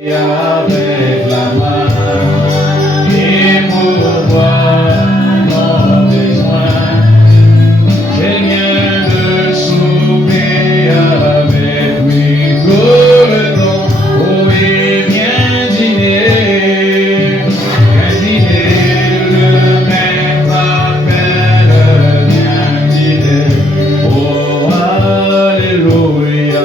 Et avec la main et pourvoir nos besoins, j'ai bien de souper avec lui tout le temps. Oh, et bien dîner, le maître appelle, bien dîner. Oh, alléluia.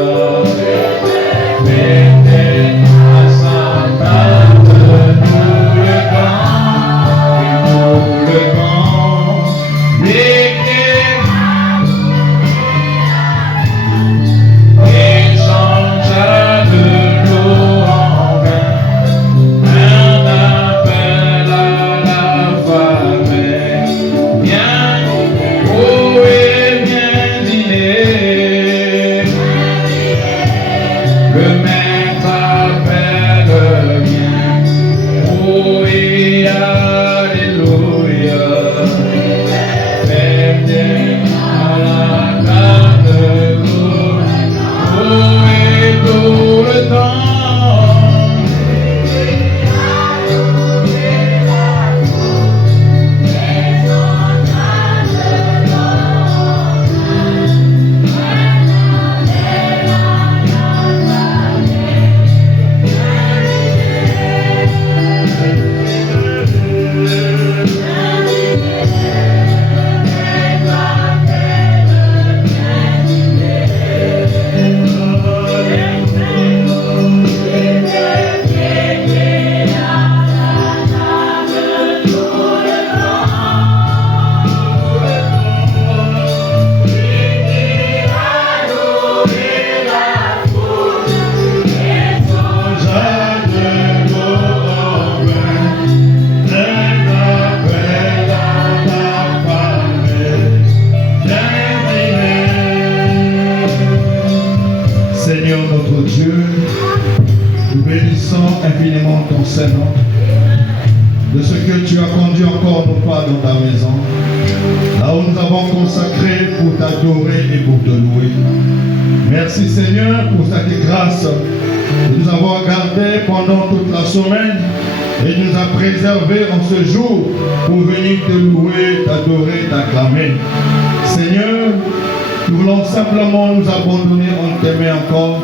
Seigneur notre Dieu, nous bénissons infiniment ton Saint-Nom de ce que tu as conduit encore nos pas dans ta maison, là où nous avons consacré pour t'adorer et pour te louer. Merci Seigneur pour cette grâce de nous avoir gardés pendant toute la semaine et de nous a préservés en ce jour pour venir te louer, t'adorer, t'acclamer. Seigneur, nous voulons simplement nous abandonner en t'aimer encore.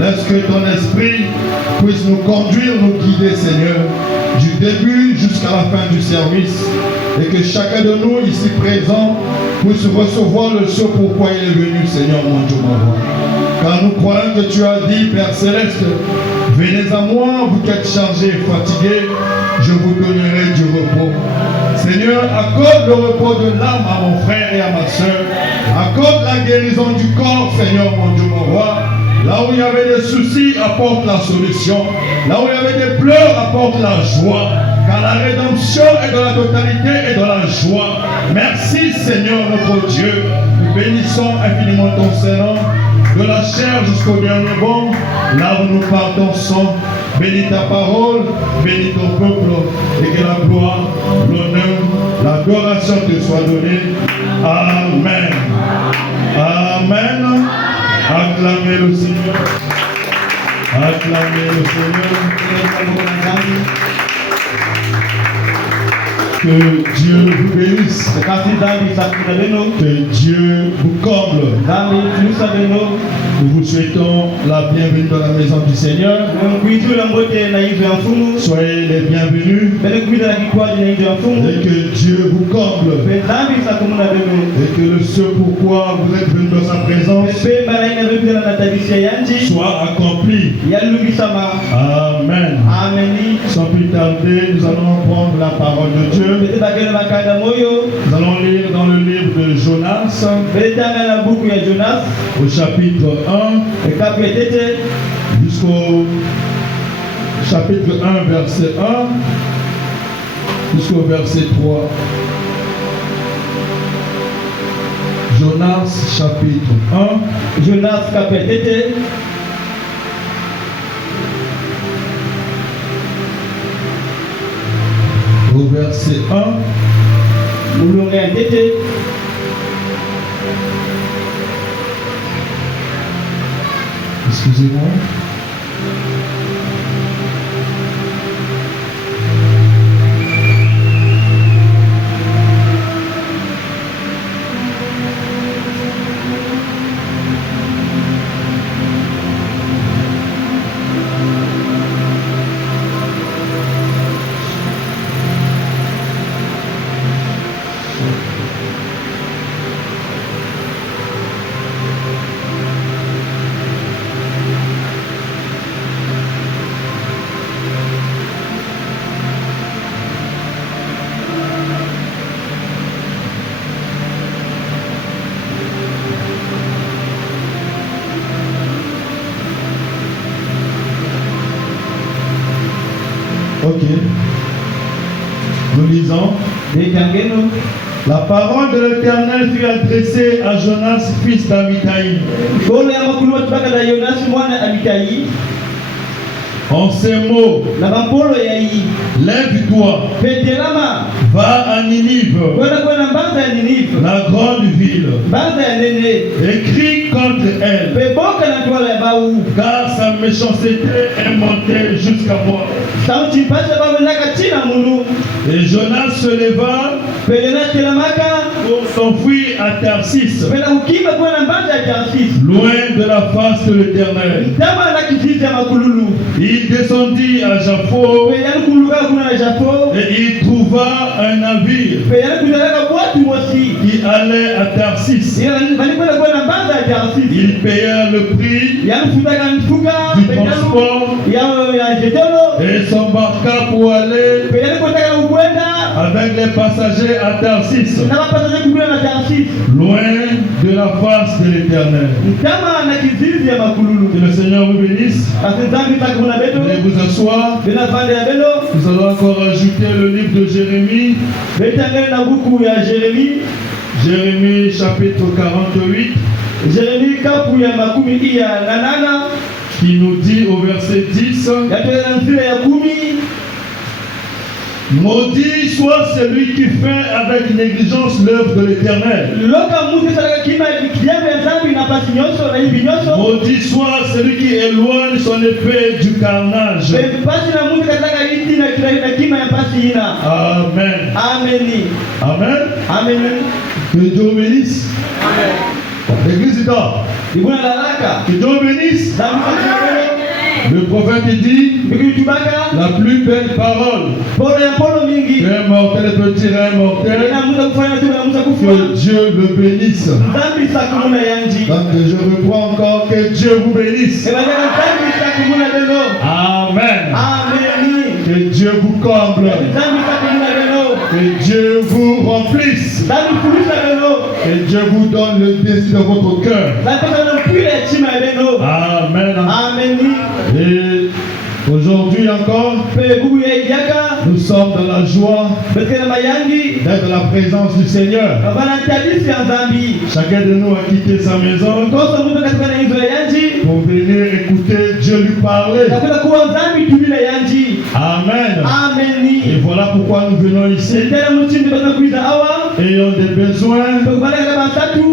Laisse que ton esprit puisse nous conduire, nous guider, Seigneur, du début jusqu'à la fin du service. Et que chacun de nous ici présent puisse recevoir le ce pourquoi il est venu, Seigneur mon Dieu, mon roi. Car nous croyons que tu as dit, Père Céleste, venez à moi, vous qui êtes chargés et fatigués, je vous donnerai du repos. Seigneur, accorde le repos de l'âme à mon frère et à ma soeur. Accorde la guérison du corps, Seigneur mon Dieu, mon roi. Là où il y avait des soucis, apporte la solution. Là où il y avait des pleurs, apporte la joie. Car la rédemption est dans la totalité et dans la joie. Merci Seigneur notre Dieu. Nous bénissons infiniment ton Seigneur. De la chair jusqu'au dernier bon, là où nous partons sans. Bénis ta parole, bénis ton peuple, et que la gloire, l'honneur, l'adoration te soit donnée. Amen. Amen. Acclamez le Seigneur. Acclamez le Seigneur. Que Dieu vous bénisse. Que Dieu vous comble. Nous vous souhaitons la bienvenue dans la maison du Seigneur. Soyez les bienvenus. Et que Dieu vous comble. Et que le ce pourquoi vous êtes venus dans sa présence soit accompli. Amen. Sans plus tarder, nous allons prendre la parole de Dieu. Nous allons lire dans le livre de Jonas, au chapitre 1 jusqu'au chapitre 1, verset 1 jusqu'au verset 3. Jonas, chapitre 1. Jonas, chapitre 1. Au verset 1. Excusez-moi. Ok. Nous lisons. Detangeno. La parole de l'Éternel fut adressée à Jonas, fils d'Amittai. Bolo ya makulu watubaka da Yonas mwana Amitai. En ces mots, Na bampolo ya yi. lève-toi, Petelama. va à Ninive, Kwenda mbanza ya Ninive. la grande ville, Mbanza ya nene. et crie contre elle, Peboka na twala ya bau. car sa méchanceté est montée jusqu'à moi. Sauti mpasa babu naka china mulu. Et Jonas se leva Pelena telamaka. pour s'enfuir à Tarsis, Pela ukima kwenda mbanza ya Tarsis. loin de la face de l'Éternel. Tama na kijiji ya makululu. Il descendit à Jaffo Peyani kuluka kuna na Japo. et il trouva un navire Peyani kunalaka watu mosi. qui allait à Tarsis. Balikwenda kwenda mbanza ya Tarsis. Il paya le prix Yani futaka mfuka. du transport Ya jetolo. et s'embarqua pour aller Peyani kutaka ukwenda. avec les passagers à Tarsis, Na wapataje kukula na Tarsis. loin de la face de l'Éternel. Kama na kizizi ya makululu. Que le Seigneur vous bénisse. Basi zambi takuna beto. Veuillez vous asseoir. Bena pande ya belo. Nous allons encore ajouter le livre de Jérémie. Betangene na buku ya Jérémie. Jérémie chapitre 48 Jérémie kapu ya makumi iya na nana. qui nous dit au verset 10: Yatoka na mfira ya 10. Maudit soit celui qui fait avec négligence l'œuvre de l'Éternel. Loka musi saraka kima kidiambe ya zambi na pasi nyonso na hivi nyonso. Maudit soit celui qui éloigne son épée du carnage. Pasi na musi kataka iti na kima ya pasi ina. Amen. Ameni. Amen. Amen. Que Dieu bénisse. L'église est là. Ibuna lalaka. Que Dieu bénisse. Zambi pasi na belo. Le prophète dit Bikitubaka. la plus belle parole Polo ya polo mingi. qu'un mortel peut dire à un mortel. Ina musa kufanya tu na musa Que kufa. Dieu le bénisse. Zambi sakumuna yanji. Donc je reprends encore, que Dieu vous bénisse. Ebadaka zambi sakumuna belo. Amen. Ameni. Que Dieu vous comble. Zambi sakumuna belo. Que Dieu vous remplisse. Zambi kulisa belo. Que Dieu vous donne le désir de votre cœur. Zambi sana mpira ya chima belo. Amen. Ameni. Et aujourd'hui encore, Pe bubu ya idiaka. nous sommes dans la joie Betena mayangi. d'être dans la présence du Seigneur. Bana tabisi ya zambi. Chacun de nous a quitté sa maison Kosa mtu katika na hizo yanji. pour venir écouter Dieu lui parler. Nakula kuwa zambi tumila yanji. Amen. Ameni. Et voilà pourquoi nous venons ici, Tena mchindi bana kuiza awa. ayant des besoins, Tukubala kama tatu.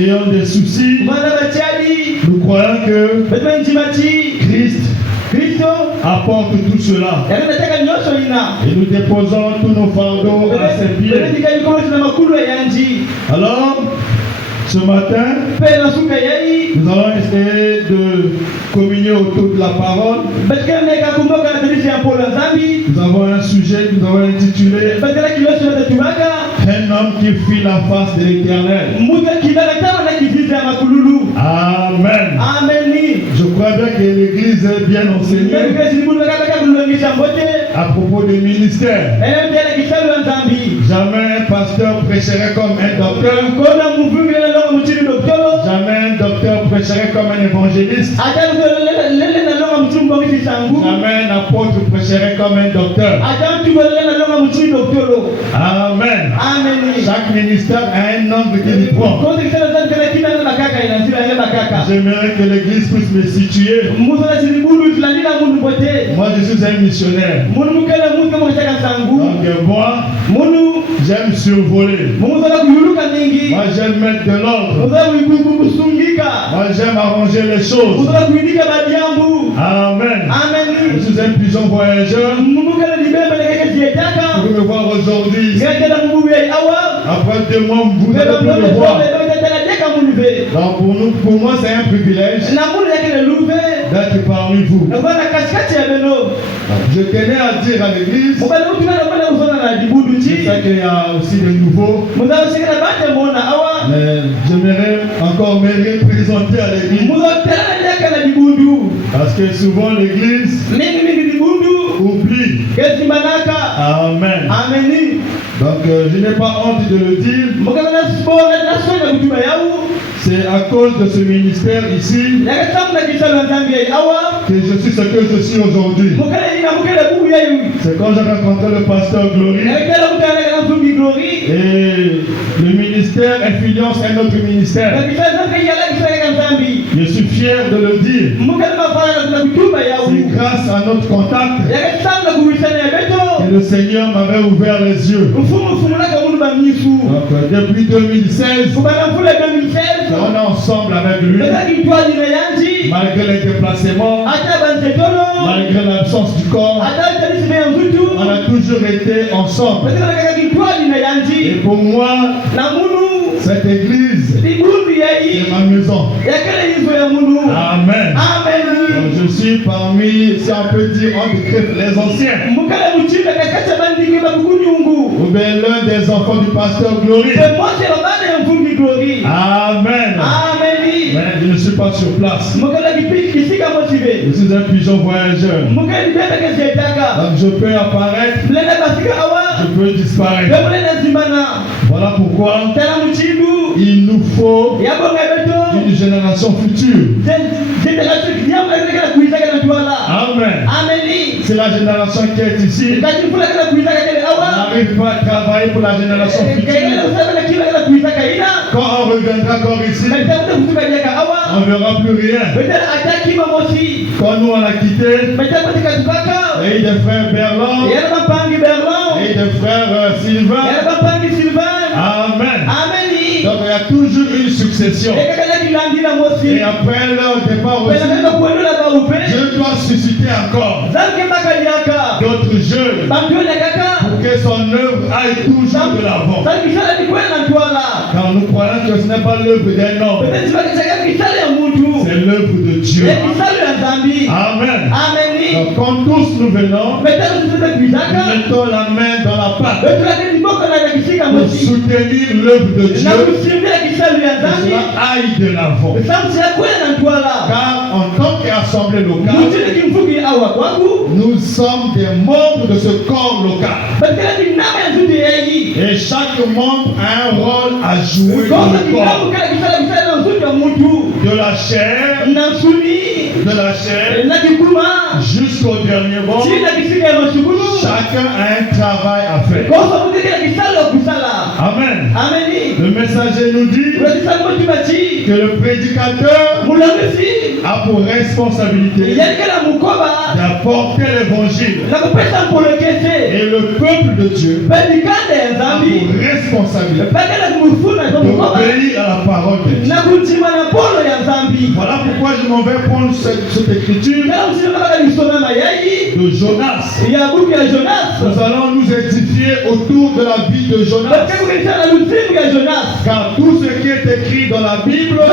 ayant des soucis. Bana bachali. Nous croyons que Betwa njimachi. Christ Kristo. apporte tout cela. Yanataka nyosho ina. Et nous déposons tous nos fardeaux à ses pieds. Betendika mikono tuna makulu ya yanji. Alors, ce matin, Pena suka yai. nous allons essayer de communier autour de la parole. Betkana neka kumboka na tabisi ya polo zambi. Nous avons un sujet que nous avons intitulé Betana kiyoso na tumaka. Un homme qui fuit la face de l'Éternel. Muta kibala kama na kizizi ya makululu. Amen. Ameni. Je crois bien que l'Église est bien enseignée à propos du ministère. Jamais un pasteur prêcherait comme un docteur. Jamais un docteur prêcherait comme un évangéliste. Jamais un apôtre prêcherait comme un docteur. Amen. Chaque ministère a un nombre qui lui prend. J'aimerais que l'Église puisse me situer. Moi, je suis un missionnaire. Donc moi, j'aime survoler. Moi, j'aime mettre de l'ordre. Moi, j'aime arranger les choses. Amen. Je suis un pigeon voyageur. Vous pouvez me voir aujourd'hui. Après 2 mois, vous allez plus me voir. Donc pour moi, c'est un privilège d'être parmi vous. Je tenais à dire à l'église, je sais qu'il y a aussi des nouveaux, mais j'aimerais encore me représenter à l'église. Parce que souvent l'église oublie. Amen. Donc je n'ai pas honte de le dire. C'est à cause de ce ministère ici que je suis ce que je suis aujourd'hui. C'est quand j'ai rencontré le pasteur Glory. Et le ministère influence un autre ministère. Je suis fier de le dire. C'est grâce à notre contact que le Seigneur m'avait ouvert les yeux. Donc, depuis 2016, on est ensemble avec lui. Malgré les déplacements, malgré l'absence du corps, on a toujours été ensemble. Et pour moi, cette église est ma maison. Amen. Donc, je suis parmi, si on peut dire, les anciens. Ou bien l'un des enfants du pasteur Glory. Amen. Mais je ne suis pas sur place. Je suis un pigeon voyageur. Donc je peux apparaître, je peux disparaître. Voilà pourquoi il nous faut une génération future. Amen. C'est la génération qui est ici. On n'arrive pas à travailler pour la génération future. Quand on reviendra encore ici, on ne verra plus rien. Quand nous on a quitté, et des frères Berland, et des frères Sylvain. Amen. Donc il y a toujours une succession. Et après leur départ aussi, Dieu doit susciter encore d'autres jeunes pour que son œuvre aille toujours de l'avant. Car nous croyons que ce n'est pas l'œuvre d'un homme, c'est l'œuvre de Dieu. Amen. Donc quand tous nous venons, mettons la main dans la pâte pour soutenir l'œuvre de Dieu, que cela aille de l'avant. Car en tant qu'assemblée locale, nous sommes des membres de ce corps local. Et chaque membre a un rôle à jouer dans le corps. De la chair jusqu'au dernier mot, chacun a un travail à faire. Amen. Le messager nous dit que le prédicateur a pour responsabilité d'apporter l'évangile. Et le peuple de Dieu a pour responsabilité d'obéir à la parole de Dieu. Voilà pourquoi je m'en vais prendre cette écriture de Jonas. Nous allons nous édifier autour de la vie de Jonas. Car tout ce qui est écrit dans la Bible doit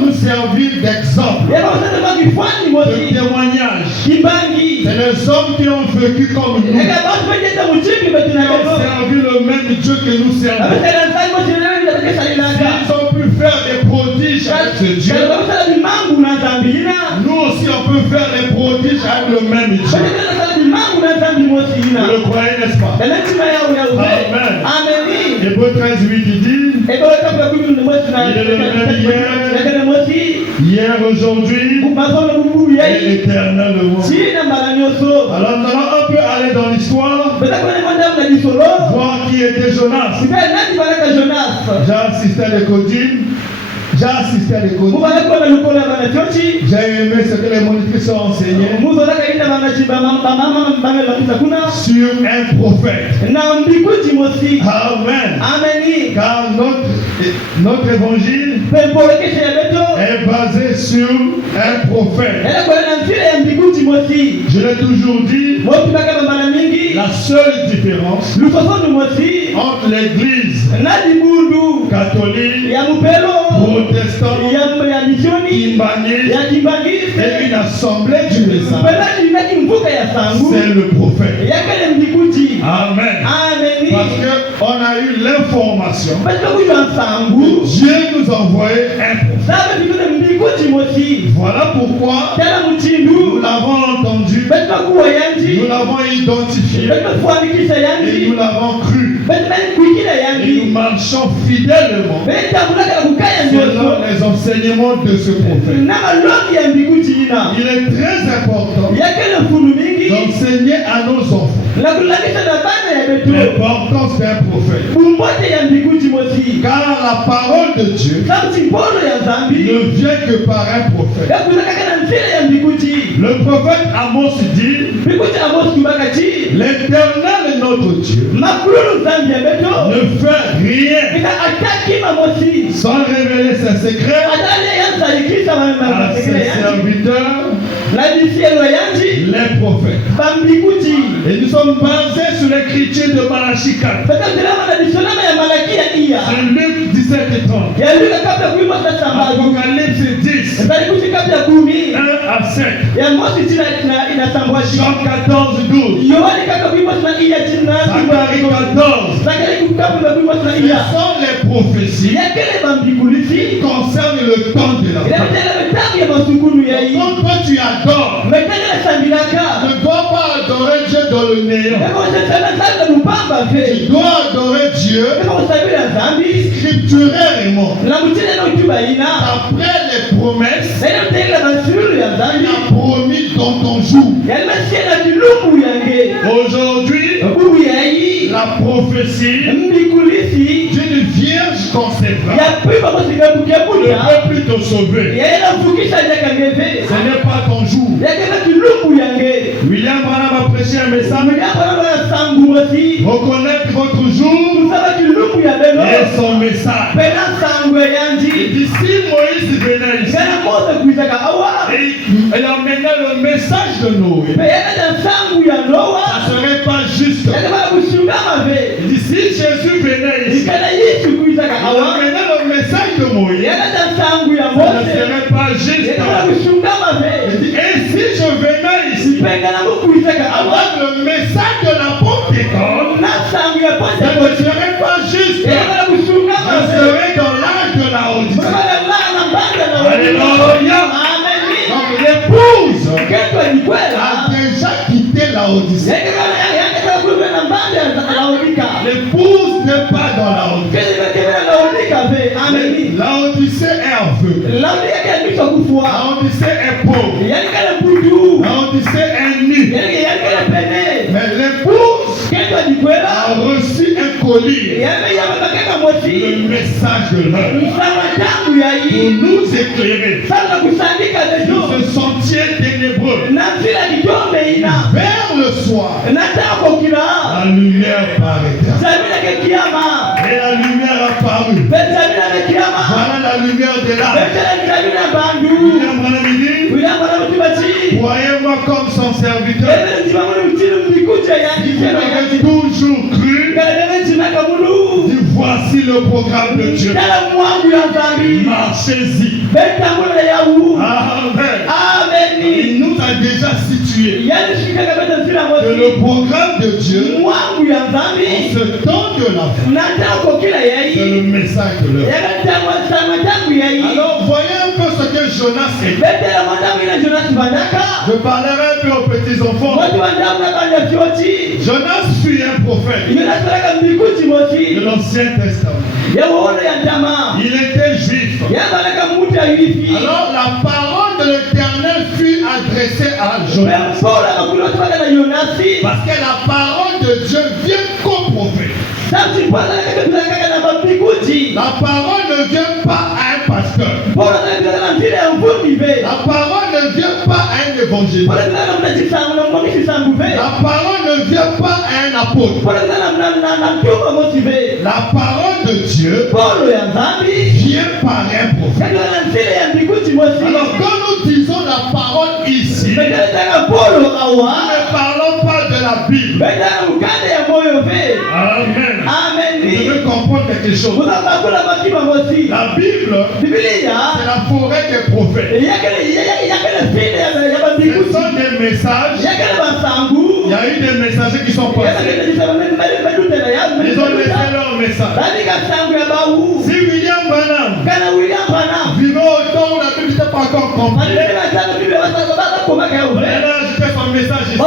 nous servir d'exemple, de témoignage. C'est les hommes qui ont vécu comme nous, qui ont servi le même Dieu que nous servons. Ils ont pu faire des prodiges avec ce Dieu. Nous aussi on peut faire des prodiges avec le même Dieu. Vous le croyez, n'est-ce pas? Amen. Hébreux 13, 8, il dit, il est le même hier, aujourd'hui et éternellement. Alors nous allons un peu aller dans l'histoire, voir qui était Jonas. J'ai assisté à des codines. J'ai aimé ce que les monitrices ont enseigné sur un prophète. Amen. Car notre évangile est basé sur un prophète. Je l'ai toujours dit, la seule différence entre l'église catholique, protestant, kimbaniste et une assemblée du message, c'est le prophète. Amen. Parce qu'on a eu l'information que Dieu nous envoyait un prophète. Voilà pourquoi nous l'avons entendu, nous l'avons identifié et nous l'avons cru. Et nous marchons fidèlement selon les enseignements de ce prophète. Il est très important d'enseigner à nos enfants l'importance d'un prophète. Car la parole de Dieu ne vient que par un prophète. Le prophète Amos dit: l'Éternel notre Dieu ne fait rien sans révéler ses secrets à ses serviteurs, les prophètes. Et nous sommes basés sur l'écriture de Malachie 4. C'est Luc 17 et 30. Apocalypse 10, 1 à 7. Jean 14, 12. Zacharie 14. Ce sont les prophéties qui concernent le temps de la fin. Quand toi tu adores, ne dois pas adorer Dieu dans le néant. Tu dois adorer Dieu scripturairement, après les promesses qu'il a promis dans ton jour. Aujourd'hui, la prophétie d'une vierge concevable ne peut plus te sauver. Ce n'est pas ton jour. William Branham a prêché un message: reconnaître votre jour et son message. Il dit: si Moïse venait ici et il emmenait le message de Noé, ça ne serait pas juste. Il dit: si Jésus venait ici et emmenait le message de Moïse, ça ne serait pas juste. Il dit: et si je venais ici avec le message de la Pentecôte, ça ne serait pas juste. Je serais dans l'âge de la Odyssée. Alléluia. Donc l'épouse a déjà quitté la Odyssée. L'épouse n'est pas dans la Odyssée. La Odyssée est aveugle. La Odyssée est pauvre. La Odyssée est nue. Mais l'épouse a reçu un colis, le message de l'heure, pour nous éclairer sur ce sentier ténébreux. Vers le soir, la lumière paraîtra. Et la lumière apparut. Voilà la lumière de l'âme. Voyez-moi comme son serviteur. Il avait toujours cru. Dis: voici le programme de Dieu. Marchez-y. Amen. Il nous a déjà situé que le programme de Dieu, en ce temps de la fin, c'est le message de l'heure. Alors voyez un peu ce que Jonas est. Je parlerai un peu aux petits enfants. Jonas fut un prophète de l'Ancien Testament. Il était juif. Alors la parole de l'Éternel fut adressée à Jonas. Parce que la parole de Dieu vient qu'au prophète. La parole ne vient pas à un pasteur. La parole ne vient pas à un évangéliste. La parole ne vient pas à un apôtre. La parole de Dieu vient par un prophète. Alors quand nous disons la parole ici, nous ne parlons pas de la Bible. Amen. Vous devez comprendre quelque chose. La Bible, c'est la forêt des prophètes. Ce sont des messages. Il y a eu des messagers qui sont passés. Ils ont laissé leur message. Si William Branham vivait au temps où la Bible n'était pas encore complète, il a ajouté son message ici.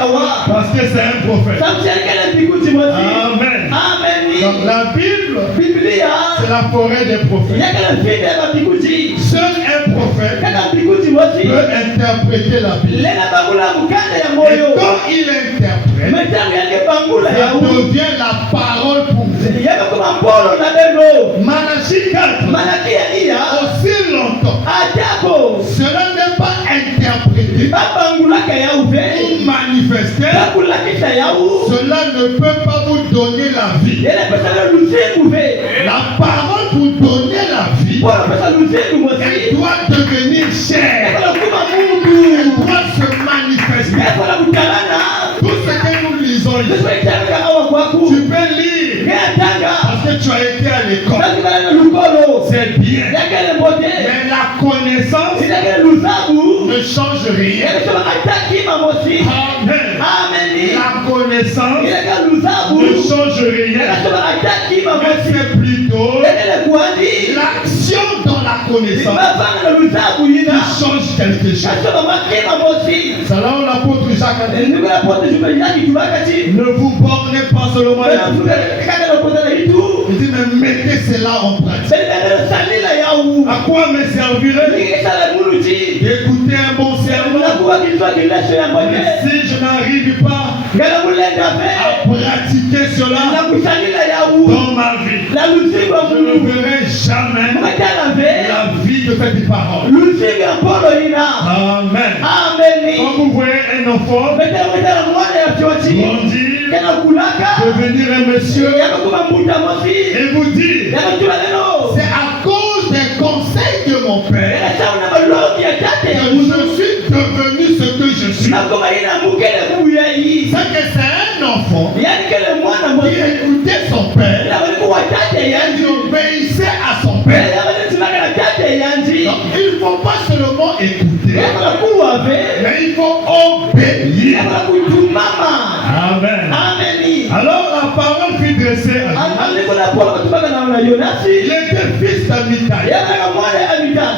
kawa. Parce que c'est un prophète. Samshirikana mbikuti mosi. Amen. Amen. Donc la Bible, Biblia. c'est la forêt des prophètes. Yakana fide ya mbikuti. Seul un prophète Kaka mbikuti mosi. peut interpréter la Bible. Lena bangula mukanda ya Et moyo. quand il interprète, Metangu yake bangula ya ça u. devient la parole pour vous. Yaka kuma mbolo na beno. Malachie 4, Malakia iya. aussi longtemps, Atako. cela n'est pas interprété Babangulaka ya uve. ou manifesté, Babulakisha ya u. cela ne peut pas vous donner la vie. Yele pesa le luzengu ve. La parole pour donner la vie, Bora pesa luzengu elle mosi. doit devenir chair. Yaka kuma Elle mungu. doit se manifester. Yaka kutalana. Tout ce que nous lisons ici, Yesu itanga awa kwaku. tu peux lire Yatanga. parce que tu as été à l'école. Nakibala lukolo. C'est bien. Yakele bote. Mais la connaissance Yakele luzabu. ne change rien. Yakele sema ataki mamosi. Amen. Amen. La connaissance Yakele luzabu. ne change rien. Yakele sema ataki Mais mamosi. c'est plutôt Yakele kuandi. l'action dans la connaissance Mabanga na luzabu qui yina. change quelque chose. Kasema maki mamosi. C'est là où l'apôtre Jacques a dit, Ndugu ya pote jumbe yaki tubakati. ne vous bornez pas seulement à l'écoute. Kaka pote na itu. Il dit, mais mettez cela en pratique. Bele salila ya u. À quoi me servirait Nikisala muluti. d'écouter un bon sermon Unakuwa kichwa kilasho ya mais mote. si je n'arrive pas Ngala mulenda à fe. pratiquer cela Na kusalila ya u. dans ma vie, La luzinga je ne mungu. verrai jamais Makala ve. la vie de cette parole. Luzinga polo ina. Amen. Ameni. Quand vous voyez un enfant Metela mwana ya chochi. grandir, Kana kulaka. devenir un monsieur Yaka kuma mbuta mosi. et vous dire, Yaka tula leno. c'est à cause des conseils de mon père Yaka sauna malogi ya tate ya que mungu. je suis devenu ce que je suis. Nakoma ina mukele kuya hii. C'est que c'est un enfant Yani kele mwana qui mosi. écoutait son père, Ila wali kuwa tate qui yanji. obéissait à son père. Ila wali simaka na tate yanji. Donc, il ne faut pas seulement écouter, Yaka kuwa ve. mais il faut obéir. Yaka kutumama. Amen. Ameni. Alors la parole fut dressée à lui. Aliko na pola kutumaka na Yonasi. Il était fils d'Amitai. Yaka mwana ya Amita.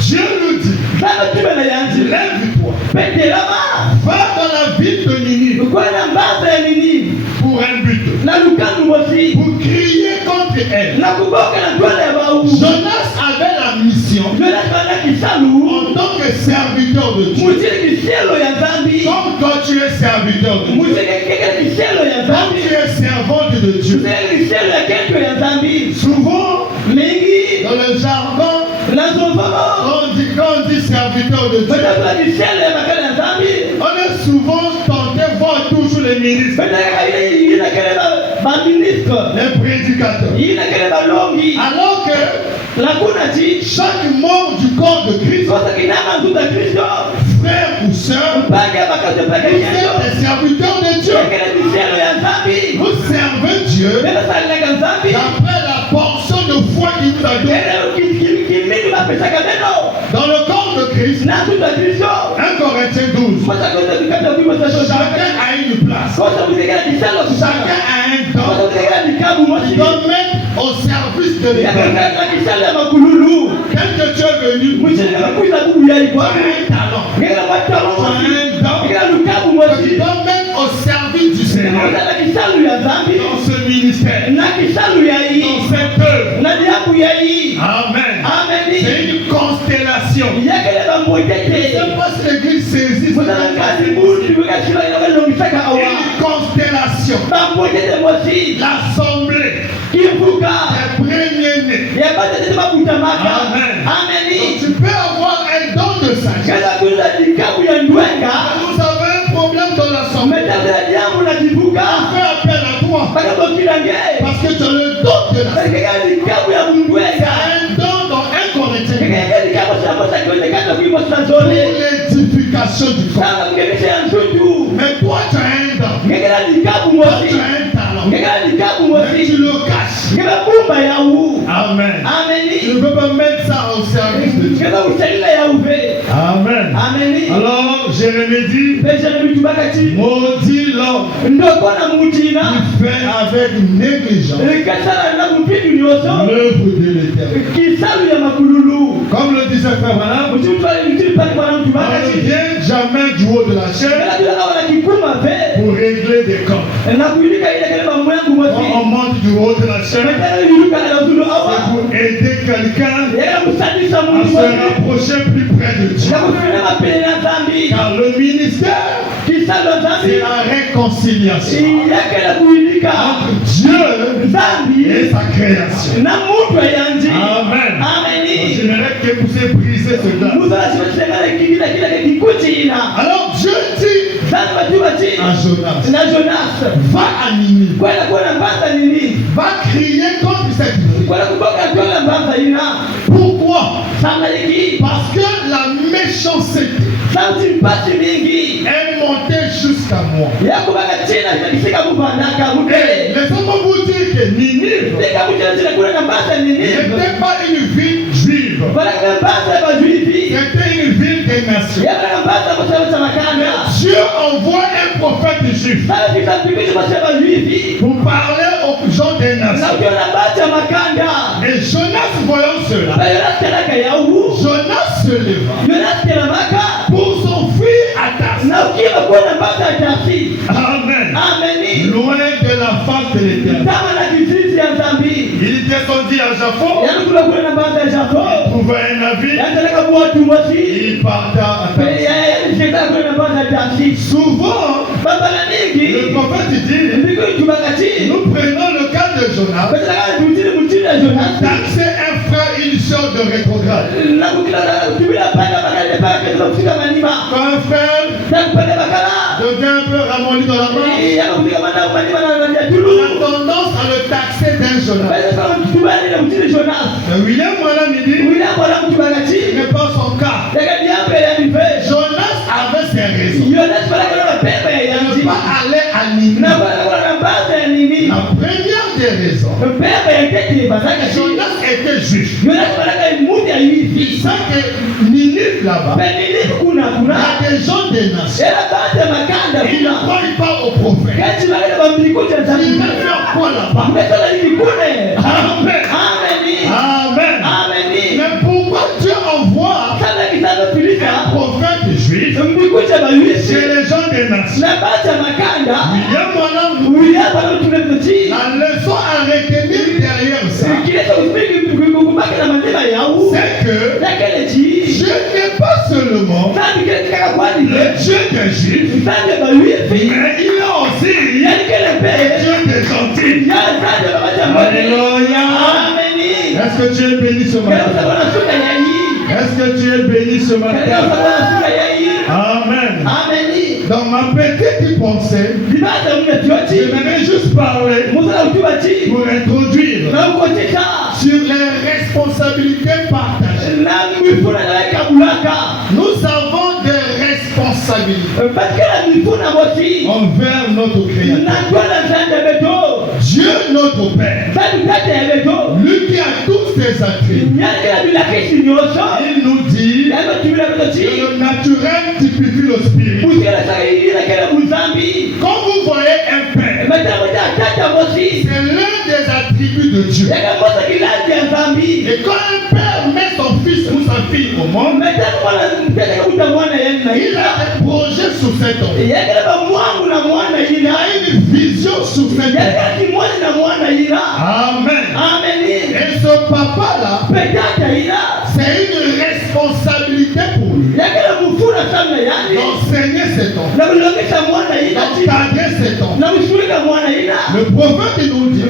Dieu lui dit, Sana tume na yanji. lève-toi, Petelama. va dans la ville de Ninive Kwa na mbasa ya nini? pour un but, Na lukandu mosi. pour crier contre elle. Na kuboka na twala ya bau. Jonas avait la mission Jonas kana kisalu. en tant que serviteur de Dieu. Musiri kiselo ya zambi. Comme toi tu es serviteur de Dieu, Musiri kekele kiselo ya comme zambi. tu es servante de Dieu, Musiri kiselo ya kento ya zambi. souvent Mingi. dans le jargon, Na zofamo. quand on dit serviteur de Dieu, Betapula kiselo ya makala ya zambi. on est souvent tenté voir toujours les ministres, Betaka ile ina kele ba ministre. les prédicateurs. Ina kele ba longi. Alors que Lakuna chi. chaque membre du corps de Christ, Kosa kinama nzuta Kristo. frère ou sœur, Baga bakaze baga vous yendo. êtes des serviteurs de Dieu. Kele kiselo ya zambi. Vous servez Dieu Bela salila ka zambi. d'après la portion de foi qu'il vous a donnée. Kimini bapesaka neno. Dans le corps de Christ, Na nzuta Kristo. 1 Corinthiens 12, Kosa kosa kikata kuima sasa. chacun a une place, Kosa kutekela kisalo kusaka. chacun a un Kosa don. kutekela kikabu mosi. Il doit mettre au service de l'éternel. Yakakata kisalo ya makululu. Quand que tu es venu, Mwisini kakuiza kubu ya tu ikwa. as un talent, Ngela matalo tu as mosi. un don Ngela lukabu que mosi. tu dois mettre au service du Seigneur. Kosa kisalo ya zambi. Dans ce ministère, Na kisalo ya dans hii. cette œuvre. Na diabu ya hii. Amen. Ameni. C'est une constellation. Yakele Je ne bambwetete. sais pas si l'église saisit Mutana kazi mundi wikashila ilongisaka awa. une constellation. Bambwetete mosi. L'assemblée Kivuka. des premiers-nés. Yabatete bakutamaka. Amen. Donc Ameni. tu peux avoir un don de sagesse. Kala kuza dikabu ya ndwenga. Vous avez un problème dans l'assemblée. Umetazela jambo na kivuka. Fais appel à toi. Bakabokilange. Parce que tu as le don de la sagesse. Kala dikabu ya Tu mundwenga. as un don dans 1 Corinthiens Kala dikabu shamba sakiwezekana kuima pour sazole. l'édification du corps. Kala kukemesha ya nzoju. Mais toi, tu as un don. Kala dikabu Toi, mosi. tu as un talent. Kala dikabu Mais tu mosi. le caches. Kala kumba ya u. Amen. Tu Ameni. ne peux pas mettre ça au service de Dieu. Kala usalila ya uve. Amen. Ameni. Alors, Jérémie dit, Benjamin Tubakati, maudit l'homme ndoko na mutina, qui fait avec négligence kasala na mupindu nyoso, l'œuvre de l'Éternel. kisalu ya makululu. Comme le disait Frère Branham, Mtu alikuwa pale kwa mtu on ne bakati. vient jamais du haut de la chaîne Kala bila kawa kikuma ve. pour régler des comptes. Na kuilika ile kale mamwangu Quand mosi. on monte du haut de la chaîne, Matana yuluka na zulu c'est awa. pour aider quelqu'un Yala msadisa à mungu se mosi. rapprocher plus près de Dieu. Na kufanya mapele na zambi. Car le ministère, Kisalo zambi. c'est la réconciliation Yake na kuilika. entre Dieu Zambi. et sa création. Na mtu yanji. Amen. Ameni. J'aimerais que vous ayez brisé ce glas. Musala siwasema kila kikuchi ina. Alors Dieu dit Zambi batibati. à Jonas, Na Jonas. va à Ninive, Kwenda kuona mbasa nini? va crier contre cette ville. Kwenda kuboka kuona mbasa ina. Pourquoi? Samaliki. Parce que la méchanceté Sauti mpasi mingi. est montée jusqu'à moi. Yako baka tena itakifika mupandaka mutele. Laissez-moi vous dire que Ninive Tika mutele tena kuna mbasa nini? n'était pas une ville juive, Bala mbasa ba juivi. c'était une ville des nations. Yako mbasa kwa sababu makanga. Dieu envoie un prophète juif Sasa kitapitisha kwa sababu juivi. pour parler aux gens des Na nations. ukiona mbasa makanga. Et Jonas, voyant cela, Bayona tena kaya u. Jonas se leva Yona tena maka. pour s'enfuir à Tarsis. Na ukiona kuna mbasa tasi. Amen. Ameni. Loin de la face de l'Éternel. Kama na kizizi ya zambi. Il descendit à Japhon, Yako kuna mbasa ya japo. trouva un navire, Yanataka kuwa tumosi. il parta à Tarsis. Souvent, le prophète dit, nous prenons le cas de Jonas, taxer un frère, une sœur de rétrograde. Quand un frère devient un peu ramolli dans la main, on a tendance à le taxer d'un Jonas. Mais William Branham il dit, ce n'est pas son cas. Jonas avait ses raisons. Il ne pas aller à Ninive. La première des raisons, Jonas était juif. Il sait que Ninive là-bas, il y a des gens des nations. Ils ne croient pas au prophète. Ils veulent faire quoi là-bas? Amen. Amen. Mais pourquoi Dieu envoie un prophète juif chez les gens des nations? William Branham, la leçon à retenir derrière ça, c'est que Dieu n'est pas seulement le Dieu des juifs, mais il est aussi le Dieu des gentils. Alléluia. Est-ce que tu es béni ce matin? Est-ce que tu es béni ce matin? Amen. Dans ma petite pensée, j'aimerais juste parler pour introduire sur les responsabilités partagées. Nous avons des responsabilités envers notre Créateur. Dieu notre Père, lui qui a tous ses attributs, il nous dit que le naturel typifie le spirit. Quand vous voyez un père, c'est l'un des attributs de Dieu. Et quand un père met son fils ou sa fille au monde, il a un projet sur cet homme. Il a une vision sur cet homme. Amen. Et ce papa-là, c'est une responsabilité pour lui d'enseigner cet homme, d'encadrer cet homme. Le prophète nous dit,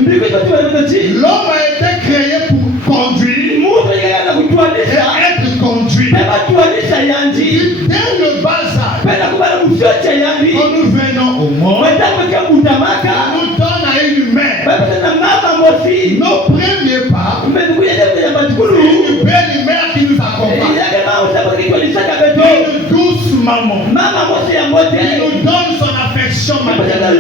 l'homme a été créé pour conduire et être conduit. Dès le bas âge, quand nous venons au monde, on nous donne à une mère. Nos premiers pas, c'est une belle mère qui nous accompagne. Une douce maman qui nous donne son affection maternelle.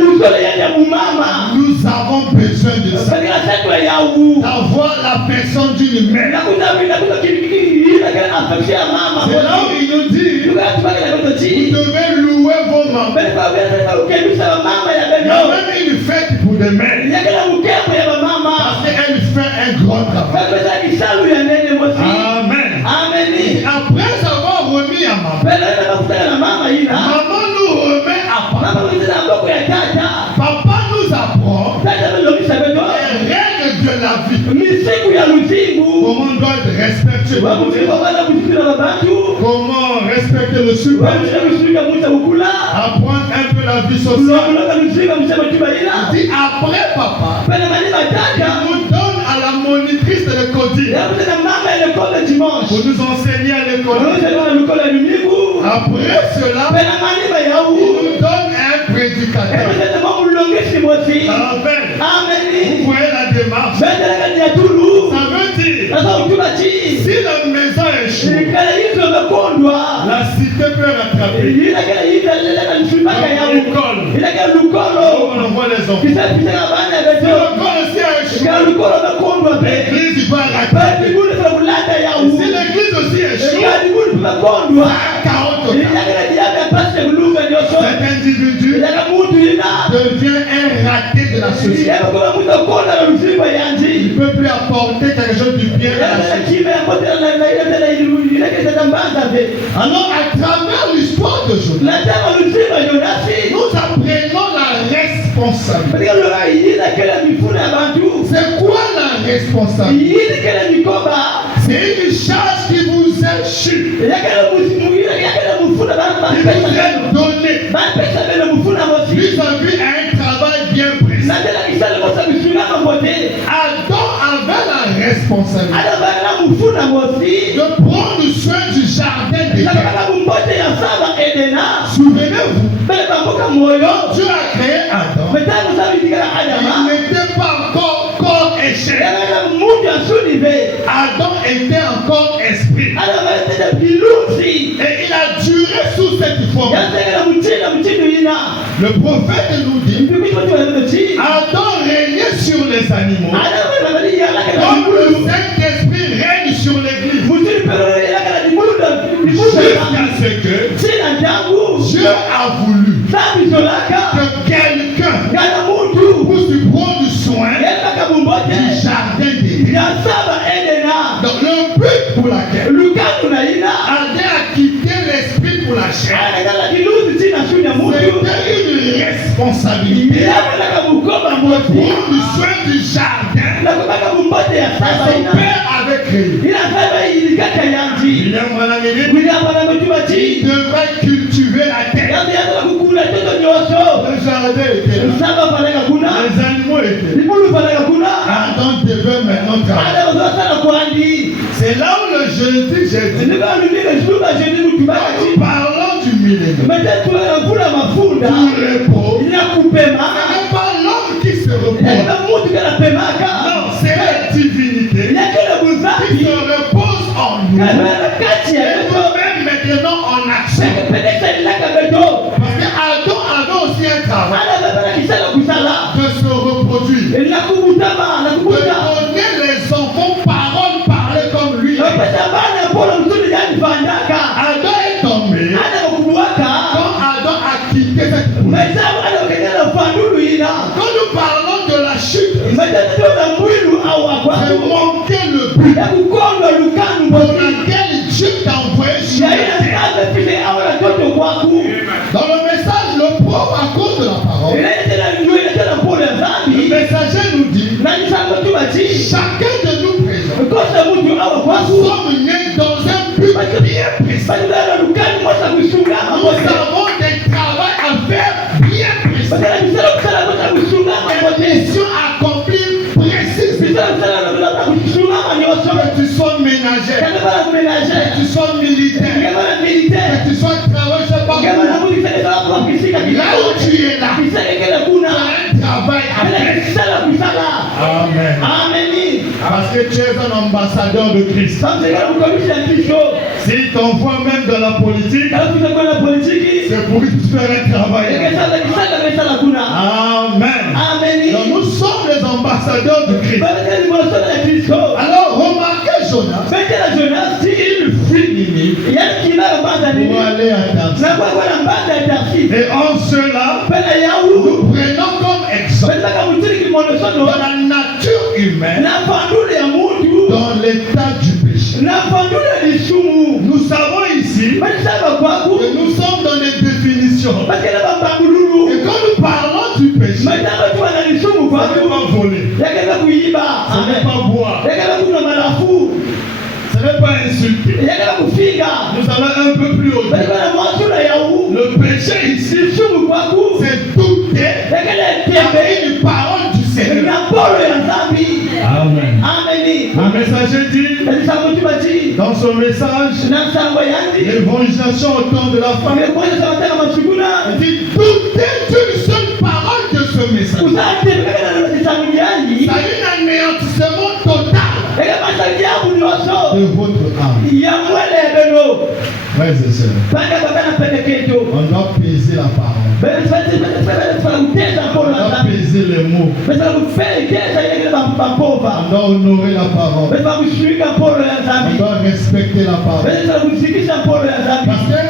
Nous avons besoin de ça, d'avoir la personne d'une mère. C'est là où il nous dit, vous devez enfants. Mbele kwa vile ukebisa wa mama ya Il y a beno. même une fête pour des mères. Yakela mukembo ya mama. Parce qu'elle fait un grand travail. Kabisa kisalu ya nene mosi. Amen. Ameni. Après avoir remis à maman, Mbele na kukutana na mama ina. maman nous remet à papa. Mama kutana na mboko ya tata. Papa nous apprend Tata melobisa beno. les règles de la vie. Misiku ya luzingu. Comment on doit être respecté. Wakutika wana kusikila babatu. Comment respecter le super. Wakutika kusikila musa kukula. Apprendre un peu la vie sociale. Unakuloka kusikila musa kutuba ina. Il dit après papa, Pele maniba il tata. nous donne à la monitrice de l'école Yakutana mama ya l'école dimanche. pour nous enseigner à l'école. Après cela, il nous donne un prédicateur. Amen. Vous voyez la démarche. Ça veut dire, si la maison échoue, la cité peut rattraper. On envoie les enfants. Si l'école aussi échoue, l'église va rattraper. Si l'église aussi échoue, cet individu devient un raté de la société. Il ne peut plus apporter quelque chose du bien à la société. Alors, à travers l'histoire de Jonas, nous apprenons la responsabilité. C'est quoi la responsabilité? C'est une charge qui vous est chue, qui vous est donnée vis-à-vis à un travail bien précis. Adam avait la responsabilité de prendre soin du jardin d'Éden. Souvenez-vous, quand Dieu a créé Adam, il n'était pas encore corps et chair. Adam était encore esprit. Et il a duré sous cette forme. Le prophète nous dit, Adam régnait sur les animaux, comme le Saint-Esprit règne sur l'église. Jusqu'à ce que Dieu a voulu que quelqu'un puisse prendre soin du jardin d'Éden. Donc le but pour laquelle Adam a quitté l'esprit pour la chair, c'était une responsabilité de prendre soin du jardin que son père avait créé. William Branham dit, il devait cultiver la terre. Le jardin était là. Les animaux étaient là. Adam devait maintenant travailler. C'est là où le jeudi, j'ai dit, nous parlons du millénaire. Pour repos, ce n'est pas l'homme qui se repose. Non, c'est la divinité qui se repose en nous. Et nous-mêmes maintenant en action. Parce qu'Adam avait aussi un travail de se reproduire, de donner les enfants paroles parlées comme lui. Adam est tombé quand Adam a quitté cette planète. Quand nous parlons de la chute, c'est manquer le but pour laquelle Dieu t'a envoyé sur la terre. Dans le message, le pauvre à cause de la parole, le messager nous dit, chacun de nous présents, nous sommes nés dans un but bien précis. Nous avons des travaux à faire bien précis. Une mission accomplie précise. Que tu sois ménagère, que tu sois militaire, que tu sois travailleur, je sais pas où. Là où tu es là, tu as un travail à faire. Amen. Parce que tu es un ambassadeur de Christ. S'il t'envoie même dans la politique, c'est pour que tu fasses un travail. Amen. Donc nous sommes les ambassadeurs de Christ. Alors remarquez Jonas, il fuit Ninive pour aller à Tarsis. Et en cela, pena yawu nous prenons comme exemple pena mutiri kimono de sono la nature humaine na pandule ya mutu dans l'état du péché. na pandule ya lisumu Nous savons ici basaba kwaku que nous sommes dans les définitions. bakela bambangululu Et quand nous parlons du péché, matanga tuwa na lisumu ce n'est kwaku pas voler, yakela kuiba ce n'est pas boire, yakela kunywa malafu ce n'est pas insulter. yakela kufinga Nous allons un peu plus haut. bakela mwasula yawu Le péché ici, lisumu kwaku c'est douter yakela tembe avec une parole du Seigneur. na polo ya nzambi Amen. ameni Le messager dit esango tibati dans son message, na nsango yandi l'évangélisation au temps de la femme, ngekweza sabatanga masukuna il dit douter d'une seule parole de ce message. usatembekana na lisango yandi Ça a eu un anéantissement total eke masaki yabu nyonso de votre âme. ya mwele ebelo Frères et sœurs, panga bakana pekeketo on doit peser la parole. besifala kuteza On polo na doit nzambi peser les mots. besifala kupelekeza ilekele bampova On doit honorer la parole. besifala kushirika polo ya On nzambi doit respecter la parole. besifala kusikisha polo ya nzambi Parce que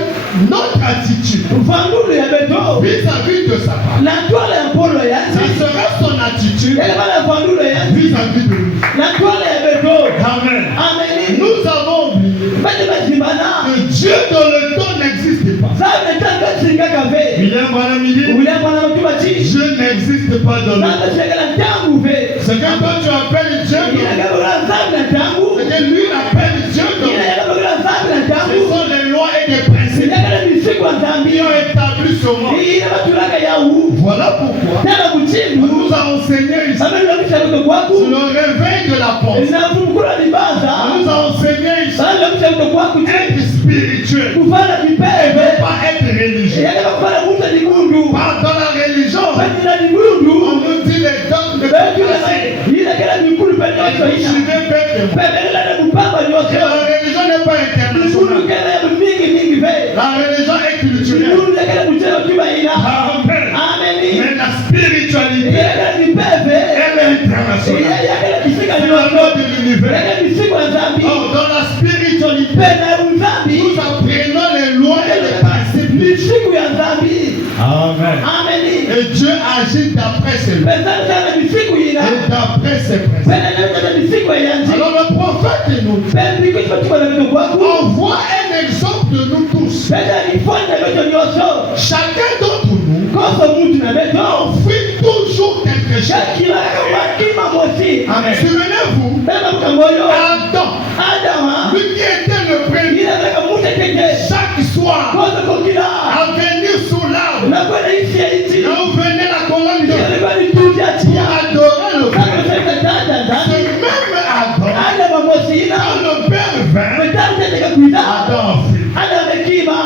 notre attitude ufandulu ya beto vis-à-vis de sa parole, na twala ya polo ya ça nzambi sera son attitude ele bana fandulo ya nzambi vis-à-vis de nous. na twala ya beto Amen. ameni Nous avons oublié bete basimbana que Dieu dans le temps n'existe pas. zambe tanga singaka ve William Branham dit, ulia mwana mutuba chi Dieu n'existe pas dans le temps. zambe sekela ntangu ve Ce que toi tu appelles Dieu, inakabakela zambe na ntangu ce que lui appelle Dieu, inakabakela zambe na ce ntangu sont les lois et les principes inakala misiku ya nzambi qui ont établi ce monde. ina batulaka yawu Voilà pourquoi tala on kuchindu nous a enseigné ici amelokisa kuto sur kwaku le réveil de la pensée. inavumukula On libaza nous a enseigné ici amelokisa kuto kwaku être spirituel, kufana ne kipeve pas être religieux. yakala kufana kuta ligundu Dans la religion, batila on ligundu nous dit les dogmes de principe. inakela mikulu pe nyonso ina Suivez bêtement. pepelela na kupamba Et nyonso la religion n'est pas ligundu internationale. kela ya mingi mingi ve La religion est culturelle. ligundu yakela kuchela tuba ina Amen. ameni Mais la spiritualité, yakela mipeve elle est internationale. yakela kisika C'est la nyonso loi de l'univers. yakela misiku ya nzambi Or, dans la spiritualité, pena ya nzambi nous apprenons les lois et les principes. misiku ya nzambi Amen. ameni Et Dieu agit d'après ses lois pezani sana misiku ina et d'après ses principes. pena naitana misiku ya yanji Alors le prophète nous dit, pembikisipatibana vitu kwaku on voit un exemple de nous tous. pena nifanya vitu nyonso Chacun d'entre nous koso mutu na beto fait toujours quelque chose. shakilaka wakima mosi Amen. Souvenez-vous, pena mukangoyo Adam, adama lui qui était le premier, inataka mute kenge chaque soir, koso kokila à venir sous l'arbre, nakwenda isi ya iti là où venait la colonne de feu, ilikuwa ni tuti ya pour chia adorer le Père. kakoseka tata Ce nzambi même Adam, adama mosi ina quand le Père vint, metamteteka kuita Adam a fait. adama kima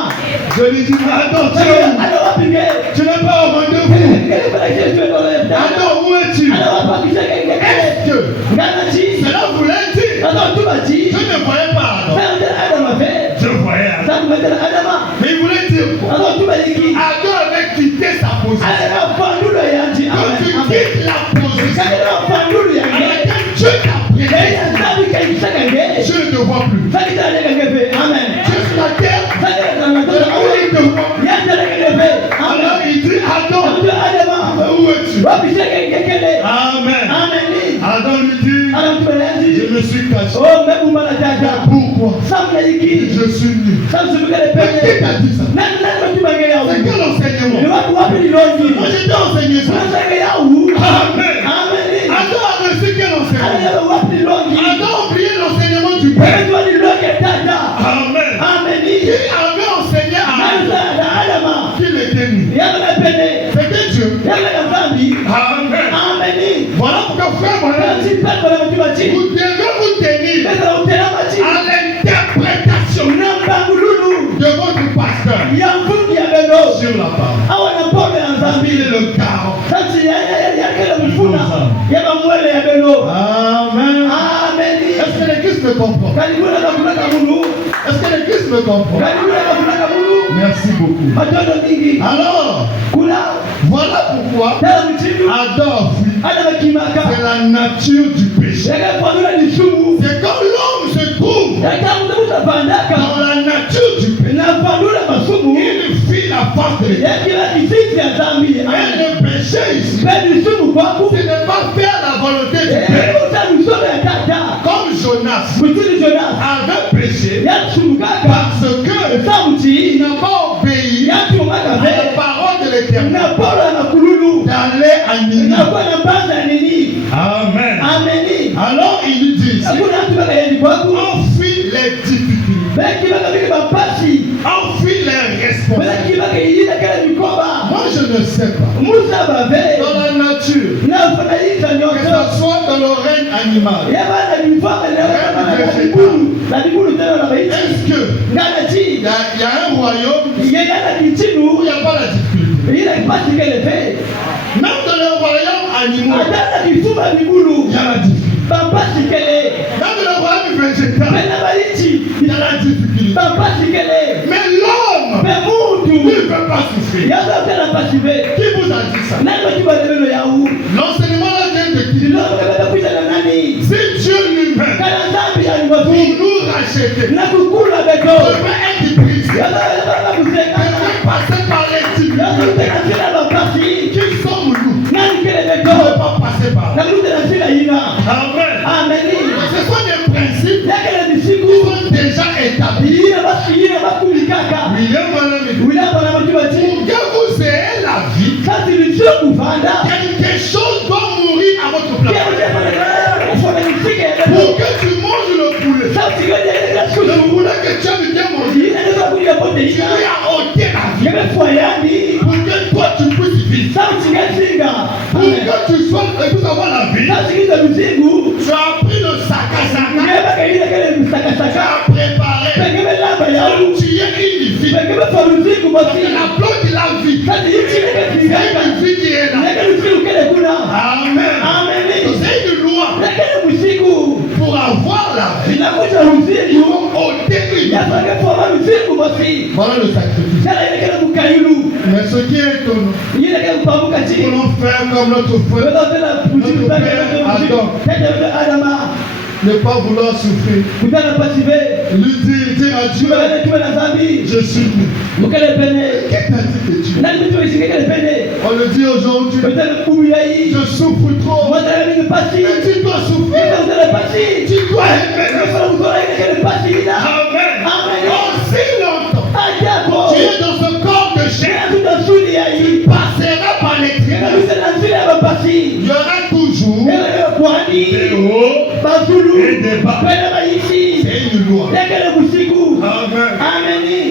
Je lui dis, Adam, tu es où? ada wapige Tu n'es pas au rendez-vous. Adam, où es-tu? Est-ce que cela voulait dire je ne voyais pas Adam? Je voyais Adam. Mais il voulait dire quoi? Adam avait quitté sa position. Quand tu quittes la position à laquelle Dieu t'a prédestiné, je ne te vois plus. Tu es sur la terre, où il te voit. Alors il dit, Adam, où es-tu? Amen. Adam lui dit, je me suis caché. Pourquoi? Je suis nu. Mais qui t'a dit ça? C'est quel enseignement? Moi j'ai déjà enseigné ça. Amen. Adam a reçu quel enseignement? Adam a oublié l'enseignement du Père. Amen. Qui avait enseigné à Adam qu'il était nu? C'était Dieu. Amen. Voilà pourquoi frère, vous devez vous tenir à l'interprétation de votre pasteur sur la parole. Il est le garant. Amen. Est-ce que l'église me comprend? Est-ce que l'église me comprend? Merci beaucoup. Alors, voilà pourquoi Adam a fui. C'est la nature du péché. C'est quand l'homme se trouve dans la nature du péché, il fuit la face de péché. Et le péché ici, ce n'est pas faire la volonté du Père. Comme Jonas avait péché parce qu'il n'a pas obéi à la parole de l'Éternel d'aller à Ninive. Amen. Alors il lui dit, enfuis les difficultés, enfuis les responsabilités. Moi je ne sais pas, dans la nature, que ce soit dans le règne animal, est-ce qu'il y a un royaume où il n'y a pas la difficulté? Même dans le royaume animal, il y a la difficulté. Même dans le royaume végétal, il y a la difficulté. Mais l'homme ne peut pas souffrir. Qui vous a dit ça? L'enseignement vient de qui? C'est Dieu lui-même pour nous racheter. Devait être brisé. Devait passer par les difficultés. Qui sommes-nous? Ne peut pas passer par là. Amen. Ce sont des principes qui sont déjà établis. William Branham dit, pour que vous ayez la vie, quelque chose doit mourir à votre place. Pour que tu manges le poulet que tu as bien mangé, tu lui as ôté la vie. Pour que toi tu puisses vivre. Pour que tu sois et puisses avoir la vie, tu as pris le sac à sac. Tu as préparé. Tu es une vie. La plante de la vie. C'est une vie qui est là. Amen. C'est une loi. Pour avoir la vie, il faut ôter une vie. Voilà le sacrifice. Mais ce qui est étonnant, voulons faire comme notre frère Adam, ne pas vouloir souffrir. Lui dire à Dieu, je suis né. Qu'est-ce que tu es? On le dit aujourd'hui, je souffre trop. Mais tu dois souffrir. Tu dois aimer. Amen. Aussi longtemps tu es dans ce corps de chair, tu passeras par les tribus. Il y aura toujours des hauts et des bas. C'est une loi. Amen.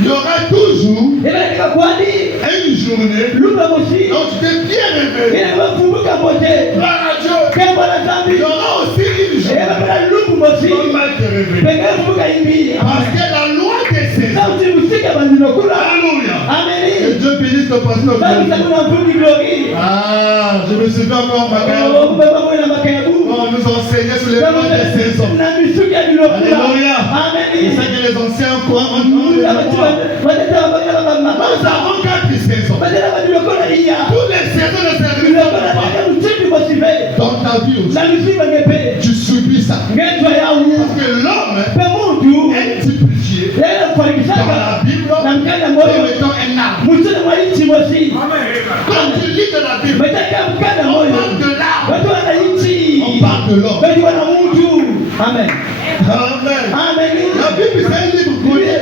Il y aura toujours une journée où tu t'es bien réveillé. Gloire à Dieu. Il y aura aussi une journée où tu vas mal te réveiller. Parce que la loi des saisons. Alléluia. Et Dieu bénisse le pasteur. Je me souviens encore on nous enseignait sur les lois des saisons. Alléluia. C'est ça que les anciens croient. Nous avons 4 saisons. Toutes les saisons ne servent pas. Dans ta vie aussi, tu subis ça. Parce que l'homme est typifié dans la Bible comme étant un arbre. Quand tu lis de la Bible, on parle de l'arbre. On parle de l'homme. Amen. Amen. La Bible c'est un livre codé.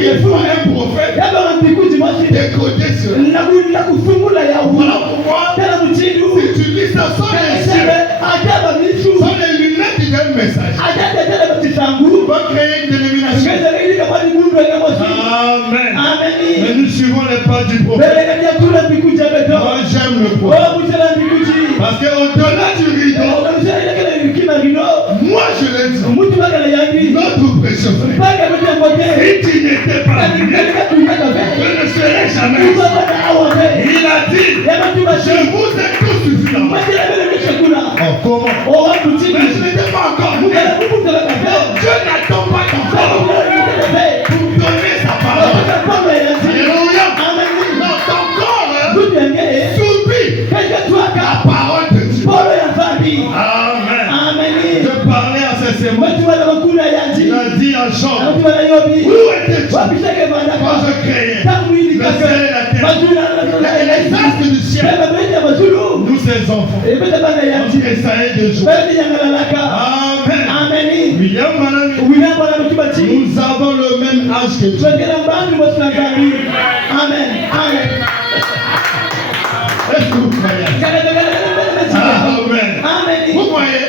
Il faut un prophète décoder cela. Voilà pourquoi si tu lis ça sans les lunettes d'un message, tu vas créer une dénomination. Amen. Mais nous suivons les pas du prophète. Moi j'aime le prophète. Parce qu'au-delà du rideau, moi je l'ai dit, notre précieux frère, si tu n'étais pas venu, je ne serais jamais. Il a dit, je vous ai tous suffisamment. Oh, comment? Mais je n'étais pas encore venu. Dieu n'attend pas ton corps pour donner sa parole. Alléluia. Non, ton corps subit la parole de Dieu. Amen. Je parlais à ces sémoins. Il a dit à Jean, où étais-tu quand je créais? Le les enfants. ebe tabana yanti Entre Esaïe de jour. bali yangalalaka Amen. amen William Malami, William bana mutubati nous avons le même âge que Dieu. twagera bandu mosinagambi amen amen Est-ce que vous croyez? Amen. amen Vous croyez?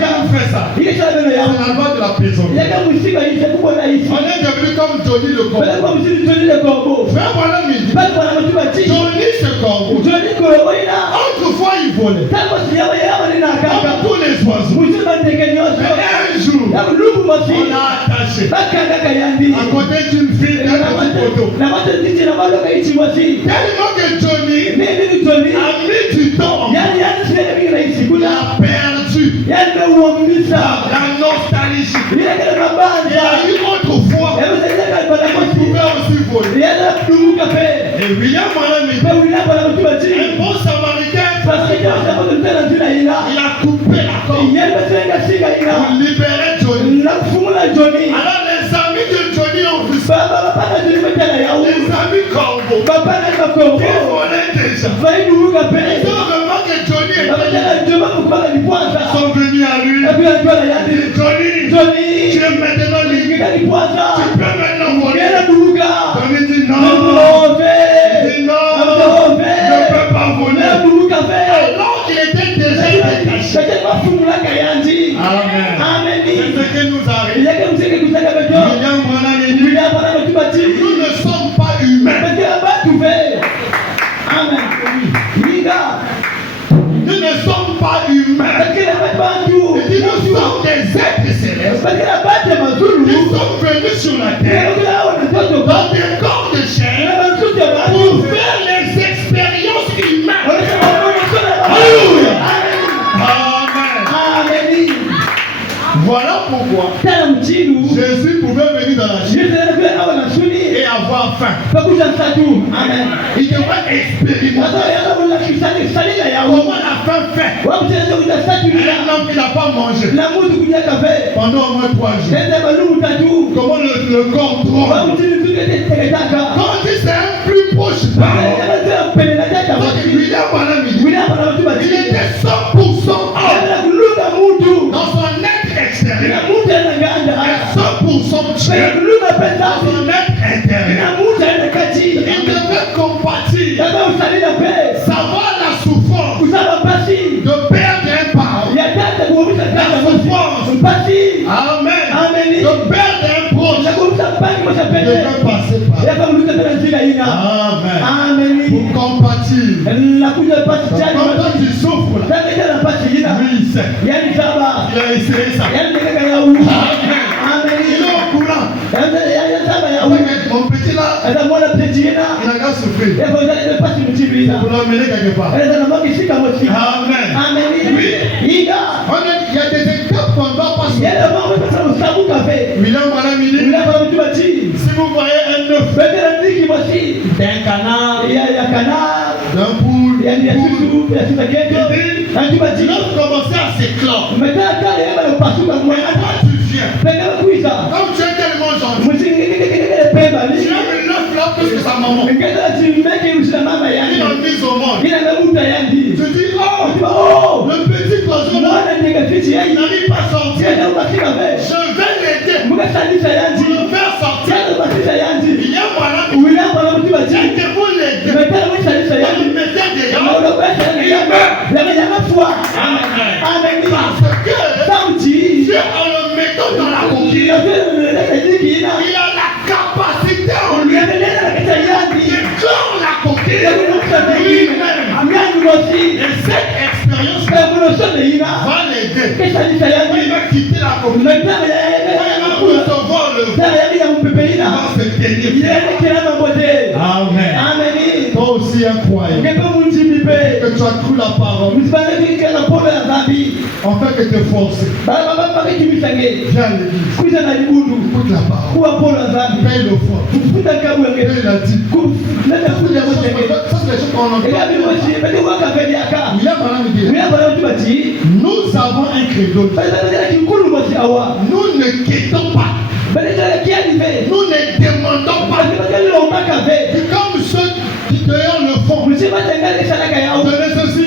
Quand on fait ça, ile chala beno c'est yao la loi de la prison. yaka musika yise kubona isi On est devenu comme Johnny le bale corbeau. kwa musili toni le korbo Frère Malami dit, bale bana mutubati Johnny ce corbeau, toni korbo ina autrefois il volait, tango siyawa yaba nina kaka comme tous les oiseaux. musili bandeke nyonso Mais un jour, ya lubu mosi on l'a attaché bakanga kayandi à côté d'une fille d'un petit poteau. na matenditi na baloka ichi mosi Tellement que Johnny nini toni a mis du temps, yani sile mingi na isi il kuna a perdu yani meuamisa la nostalgie. ile kele Il mabanja a eu autrefois, yamesaidia bana il mosi pouvait aussi voler. yana dumuka pe Et William Malami, pe wina bana mutubati un bon samaritain, parce que dans sa bonne tena tena ina il a coupé la corde yeye besenga singa ina pour libérer Johnny. na kufumula Johnny Alors les amis de Johnny ont vu ça. baba bana Johnny metela ya Les amis corbeaux baba na makombo qui volaient déjà. vai dumuka pe Ils ont remarqué que Johnny était baba là. tena Johnny kupanga ni Ils kwanza sont venus à lui. ebi antola yandi Johnny, Johnny tu es maintenant libre. ngika ni kwanza Tu peux maintenant voler. ngena dumuka Johnny dit non. Move Il dit non. Move Je ne peux pas na voler. dumuka pe Alors qu'il était déjà détaché. Sasa mafumula kayandi Amen. amen C'est ce qui nous arrive. yake msike kutaka beto William Branham dit, bila bana mutubati nous ne sommes pas humains. Bakira batu ve amen liga Nous ne sommes pas humains. bakira batu Il dit, nous sommes des êtres célestes. bakira bate mazulu Nous sommes venus sur la terre bakira wana toto dans des corps de chair pour faire les expériences humaines. Alléluia. Amen. Voilà pourquoi Jésus pouvait venir dans la chair et avoir faim. Il devrait expérimenter comment la faim fait. Un homme qui n'a pas mangé pendant au moins 3 jours. Comment le corps tremble. Quand on dit c'est un plus proche parole. Donc William Branham il était 100% homme dans son être extérieur et 100% Dieu dans son être intérieur. Il devait compatir, savoir la souffrance de perdre un parent, la souffrance, amen, de perdre un proche, il devait passer par amen, pour compatir. Quand toi tu souffres là, lui il sait, il a essayé ça, amen, il est au courant. Mon petit là, il n'a qu'à souffrir, pour l'emmener quelque part. Amen. Oui, il y a des étapes qu'on doit passer. William Branham dit, si vous voyez un œuf d'un canard, d'un poule, l'œuf commençait à s'éclore. Mais toi tu viens, comme tu es tellement gentil, tu aimes l'œuf là plus que sa maman. Il l'a mise au monde. Tu dis, oh, le petit oiseau là, il n'arrive pas à sortir. Je vais l'aider pour le faire sortir. Il y a voilà, aidez-vous l'aider. Vous le mettez dehors. Parce que Dieu, en le mettant dans la coquille, il a la capacité en lui de clore la coquille lui-même. Et cette expérience va l'aider. Il va quitter la coquille. Il va recevoir le vent. Il va se tenir. Amen. Toi aussi incroyable. Que tu as cru la parole. En fait que te forcer. Viens à l'église. Écoute la parole. Paye le fort. Et il a dit. Ça c'est les choses qu'on entend. William Branham dit, nous avons un credo. Nous ne quittons pas. Nous ne demandons pas. Comme ceux qui d'ailleurs le font. Tenez ceci.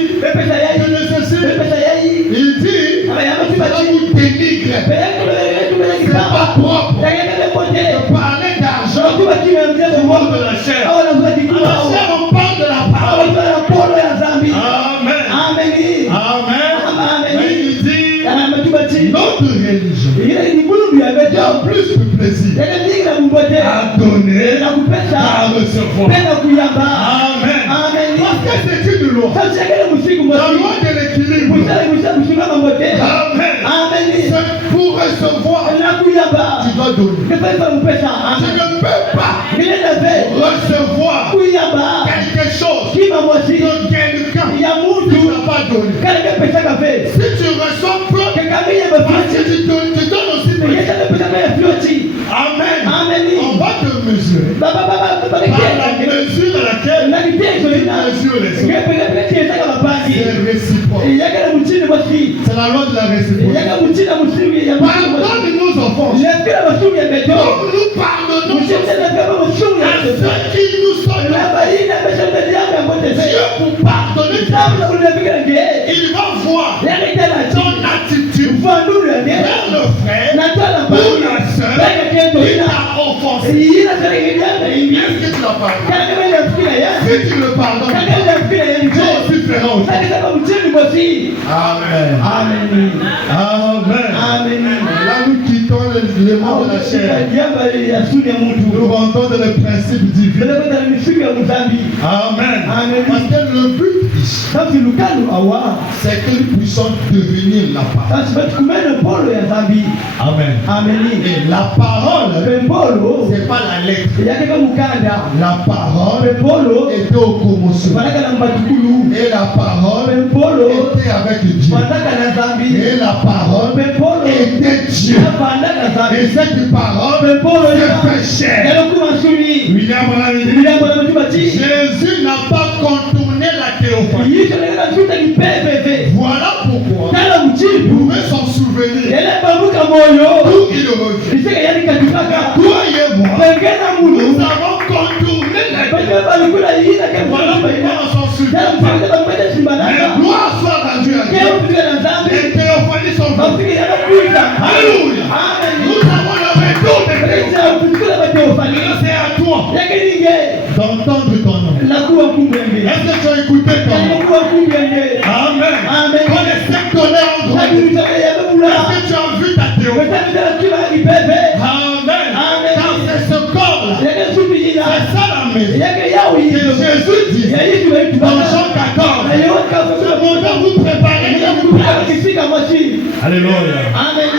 mbote à donner, na à kupesa recevoir. pena kuyamba. Amen. Amen. Parce que c'est une loi. Sasa kile msiku La mmoja loi de l'équilibre. kusimama mbote. Amen. Amen. C'est pour recevoir, Na kuyamba. tu dois donner. Kepesa mpesa. Tu Amen. ne peux pas Ile nave recevoir kuyamba quelque chose kima mwasi de quelqu'un ya qui mutu n'a pas donné. kale kepesa kafe. Si tu reçois peu, Kekamiye parce bafati. que tu donnes aussi peu. Yesa kepesa kaya floti. Amen. Amen. On va te mesurer. Baba Par la mesure à laquelle na kitezo tu ina. mesures les autres. Kepesa kesa kama bandi. C'est réciproque. Yaka mchini mwasi. C'est la loi de la réciprocité. Yaka mchini msingi ya mwasi. Pardonne nos offenses. Lekera msungi ya beto. Comme nous pardonnons Mshini kama msungi ya à beto. ceux qui nous sont Na barina pesa mbele yako ya mbote. Dieu pour pardonner. Sababu unafika nge. Il va voir Yaka tena ton attitude mfano ya nge. vers le frère Na tena ou la sœur Beka kendo qui ina. t'a offensé. Ina serikali yako hivi. Est-ce que tu l'as pardonné? Kana kama ile fikira ya. Si tu le pardonnes, Kana ile fikira ya Dieu nje. aussi fera aussi. Sasa kama mchini mwasi. Amen. Amen. Amen. Amen. Là, nous quittons le monde de la chair. Jambo ya suni ya mtu. Nous rentrons dans le principe divin. Tunakwenda na misingi ya mzambi. Amen. Amen. Parce que le but ici, Sasa lukano awa. c'est que nous puissions devenir la parole. Sasa tukumene polo ya zambi. Amen. Amen. Et la parole, Pempolo c'est pas la lettre. yake kama mukanda. La parole Pempolo était au commencement. baraka na mbatukulu. Et la parole Pempolo était avec Dieu. baraka na zambi. Et la parole Pempolo était Dieu. baraka na zambi. Et cette parole Pempolo s'est fait chair. yale kuma suni. William Branham dit, Bila kwa mtu bati. Jésus n'a pas contourné la théophanie. Yisho ndio tuta kipepeve. Voilà pourquoi Kala vous mchibu. pouvez s'en souvenir. Yale babuka moyo. D'où il revient. Iseke yani katikaka. Toi et moi, Pengena nous mulu. avons contourné la Pengena théophanie. balikula yina ke Voilà mwana pourquoi baina. on s'en souvient. Yale mpaka bamwenda Mais simbanaka. gloire soit rendue à Kero Dieu. kutika na zambi. Les théophanies sont venues. Bafiki yana kuita. Alléluia. Amen. Nous avons le retour des théophanies. Pesa kutikula bateofani. C'est à toi Yake ninge. d'entendre ton nom. La kuwa kumbenge. Est-ce que tu as écouté ton Yake nom? kuwa kumbenge. Amen. Amen. Quand les sept tonnerres ont Yake donné, nisaka ya bebula. est-ce que tu as vu ta théophanie? Weta mitala kiba ya kipepe. Amen. Amen. Car c'est ce corps-là. Yake supi jina. C'est ça la maison. Yake yao Que hiyo. Jésus dit Ya hitu wa hitu dans bana. Jean 14. Na yote kafa Je kwa vais vous préparer. kifika mwasi. Alléluia. Amen.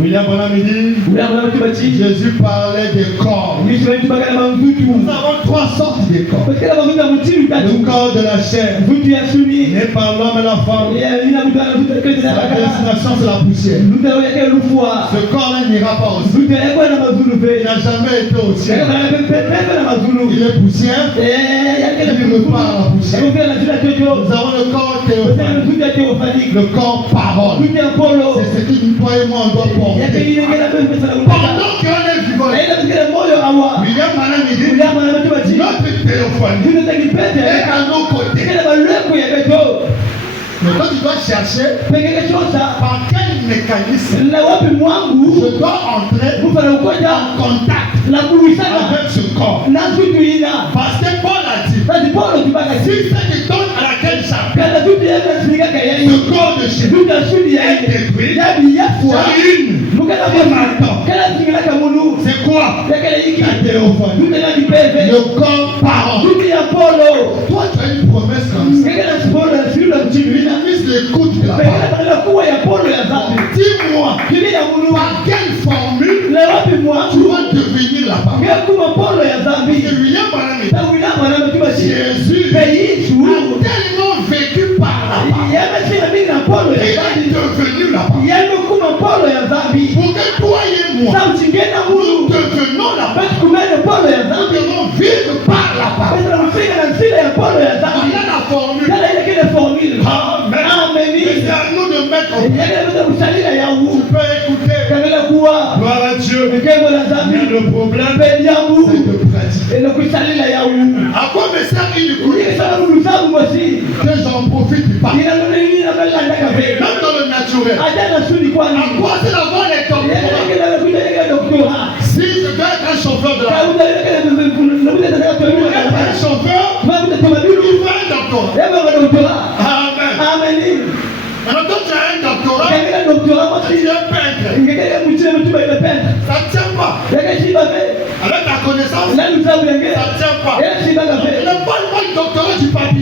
William Branham dit, Ulama watu bachi. Jésus parlait des corps. Yesu wetu baka na mvutu. Nous avons trois sortes de corps. Parce que la mvutu mtiru Le tatu. corps de la chair, Mvutu ya suni. né par l'homme et la femme. Ya ina mvutu ana mvutu kwa Sa tena. destination, c'est la poussière. Mvutu yake lufua. Ce corps-là n'ira pas au ciel. Mvutu yake na mazulu Il pe. n'a jamais été au Yake ciel. na pepe na mazulu. Il est poussière. Yake na Il repart à la poussière. Yake na tuna jojo. Nous avons le corps Parce que théophanique. mvutu ya teofani. Le corps parole. Mvutu ya polo. C'est ce que nous, toi et moi, on doit Yake porter. ile ngela pepe sana utaka. Pendant qu'on est vivant, Na ile mzikile moyo awa. William Branham dit, Ulama na watu bachi. notre théophanie Mvutu takipepe. est à nos côtés. Yake na baleko ya beto. Mais toi, tu dois chercher Pengine chosa. par quel mécanisme Na wapi mwangu. je dois entrer Mufana ukoja. en contact La kuwisana. avec ce corps. Na sutu ina. Parce que Paul a dit, Basi Paulo kibaka si si. c'est du temps à laquelle j'appelle, Kana sutu ya msika kaya ce yi. corps de chez nous Sutu ya sudi ya est yi. détruit. Ya bi ya fwa. C'est une. Mukana mwana. Kana singila kamulu. C'est quoi? Yakala yiki. La théophanie. Sutu ya kipeve. Le corps parole. Sutu ya Paulo. Toi, tu as une promesse comme ça. Kekana Paulo ya silu la mchimina. Utilise l'écoute de la Pekana parole. tala kuwa ya Paulo ya zambi. Dis-moi, Kili ya mulu. par quelle formule Na wapi tu mwangu. vas devenir la parole? Ngia kuma Paulo ya zambi. Et William Branham dit, Na wina mwana mtuba si. Jésus Pe Yesu. a tellement vécu par la parole. Yamesema mimi na Paulo Il ya est zambi. devenu la parole. Yamekuma Paulo ya zambi. Pour que toi et moi, Sa uchingena nous mulu. devenons la parole. Basi kumene Paulo ya Nous zambi. devons vivre par la parole. Basi tunamfika na sile ya Paulo ya zambi. Voilà la formule. Kala ile kile formule. Amen. Amen. Mais c'est à nous de mettre au point. Yale mtu kusalila ya Tu u. peux écouter. Kangela kuwa. Gloire à Dieu. Mkembo la Mais zambi. le problème, Pendi yangu. c'est de pratiquer. Ene kusalila ya u. À quoi me sert une Kuli connaissance sana mulu sabu mwasi. que j'en profite pas? Ina nune nini na bala ndaka fe. Même dans le naturel. Ajana suni kwa À nini. quoi c'est d'avoir les Yale doctorats? kile kuja yale doktora. Si je dois être un chauffeur de la route, Kauda yale kile nabuda tata pour tuwa. être un chauffeur, Mabuda tumabiru. il faut un doctorat. Yaba wa doktora. Amen. Amen. Alors quand tu as un doctorat, Kangela doktora tu mwasi. es peintre. Ngekele mchile mtuba ile penda. Ça ne tient pas. Yake shiba fe.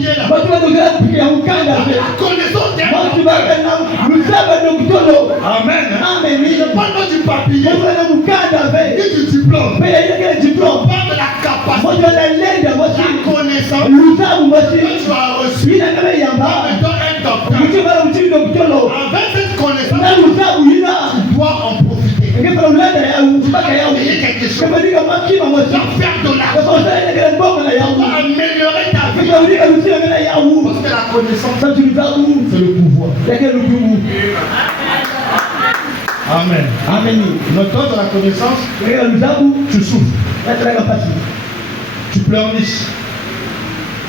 pied là. Watu wanatokea kupiga ukanda La vile. connaissance d'un Watu docteur. wakana lusaba dokutolo. Amen. Amen. Je parle pas du papier, Watu wana mukanda vile. ni du diplôme. Pia ile On diploma. parle de la capacité, Watu wanalenda watu. la connaissance Lusabu watu. que tu as reçue Ina kama en yamba. étant un docteur. Mtu bala mtu dokutolo. Avec cette connaissance, Na lusabu ina. tu dois en profiter. Ngepala ulanda ya mpaka yao. Payer quelque chose. Kama ndika makima Tu watu. dois faire de Kwa l'argent. sababu ile kile mbongo na Tu yao. dois améliorer ta vie. Kama ndika lusia ngana yao. Parce que la connaissance, Sasa tulizabu. c'est le pouvoir. Yake lujumu. Amen. Amen. Notre de la connaissance, Yake luzabu. tu souffres, Nataka pasi. tu pleurniches.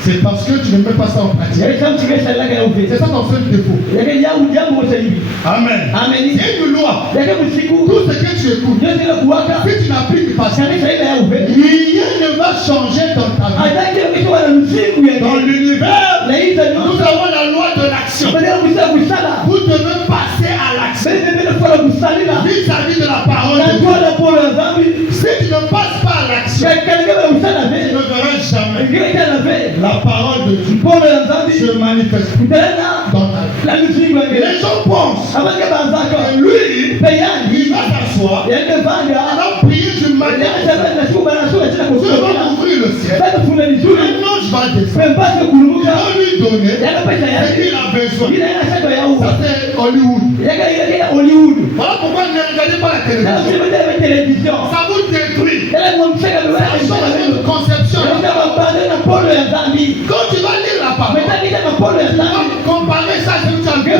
C'est parce que tu ne mets pas ça en pratique. Yake samu chikesha laka ya upe. C'est ça ton seul défaut. Yake jambo moja hivi. Amen. Amen. C'est une loi. Yake msiku. Tout ce que tu écoutes, Yote ile kuwaka. si tu n'appliques pas ça, Kanisa ile ya upe. rien ne va changer dans ta vie. Atake kitu wana msiku ya. Dans l'univers, Na hizo nous ndio. avons la loi de l'action. Badala kusala kusala. Vous devez passer à l'action Bebe bebe kwa kusalila. vis-à-vis de la parole Na de Dieu. kwa la pole zambi. Si tu ne passes pas à l'action, Kalika bebe kusala tu bebe. ne verras jamais Ngeke kana bebe. la parole de Dieu Pole zambi. se manifester Kutana. dans ta vie. La msiku ya. Les gens pensent Abake banzaka. que lui, Peyani. il va s'asseoir, Yake il vanda. va prier du matin. Yake sabana na shuba na shuba tena Dieu kusala. va ouvrir le ciel. Sasa kuna vizuri. Un ange va descendre. Pembase Il kuluka. va lui donner Yake pesa ce yake. qu'il a besoin. Ile ina shaka ya uwa. Ça c'est Hollywood. Yake Hollywood. Voilà pourquoi ne regardez pas la Na télévision. useme tena télévision. Ça vous détruit. Yale mwamseka bebe. Ça change votre conception. Yake mabanda na pole ya zambi. Quand tu vas lire la parole, Metaki na pole ya tu vas zambi. comparer ça à ce que tu as vu.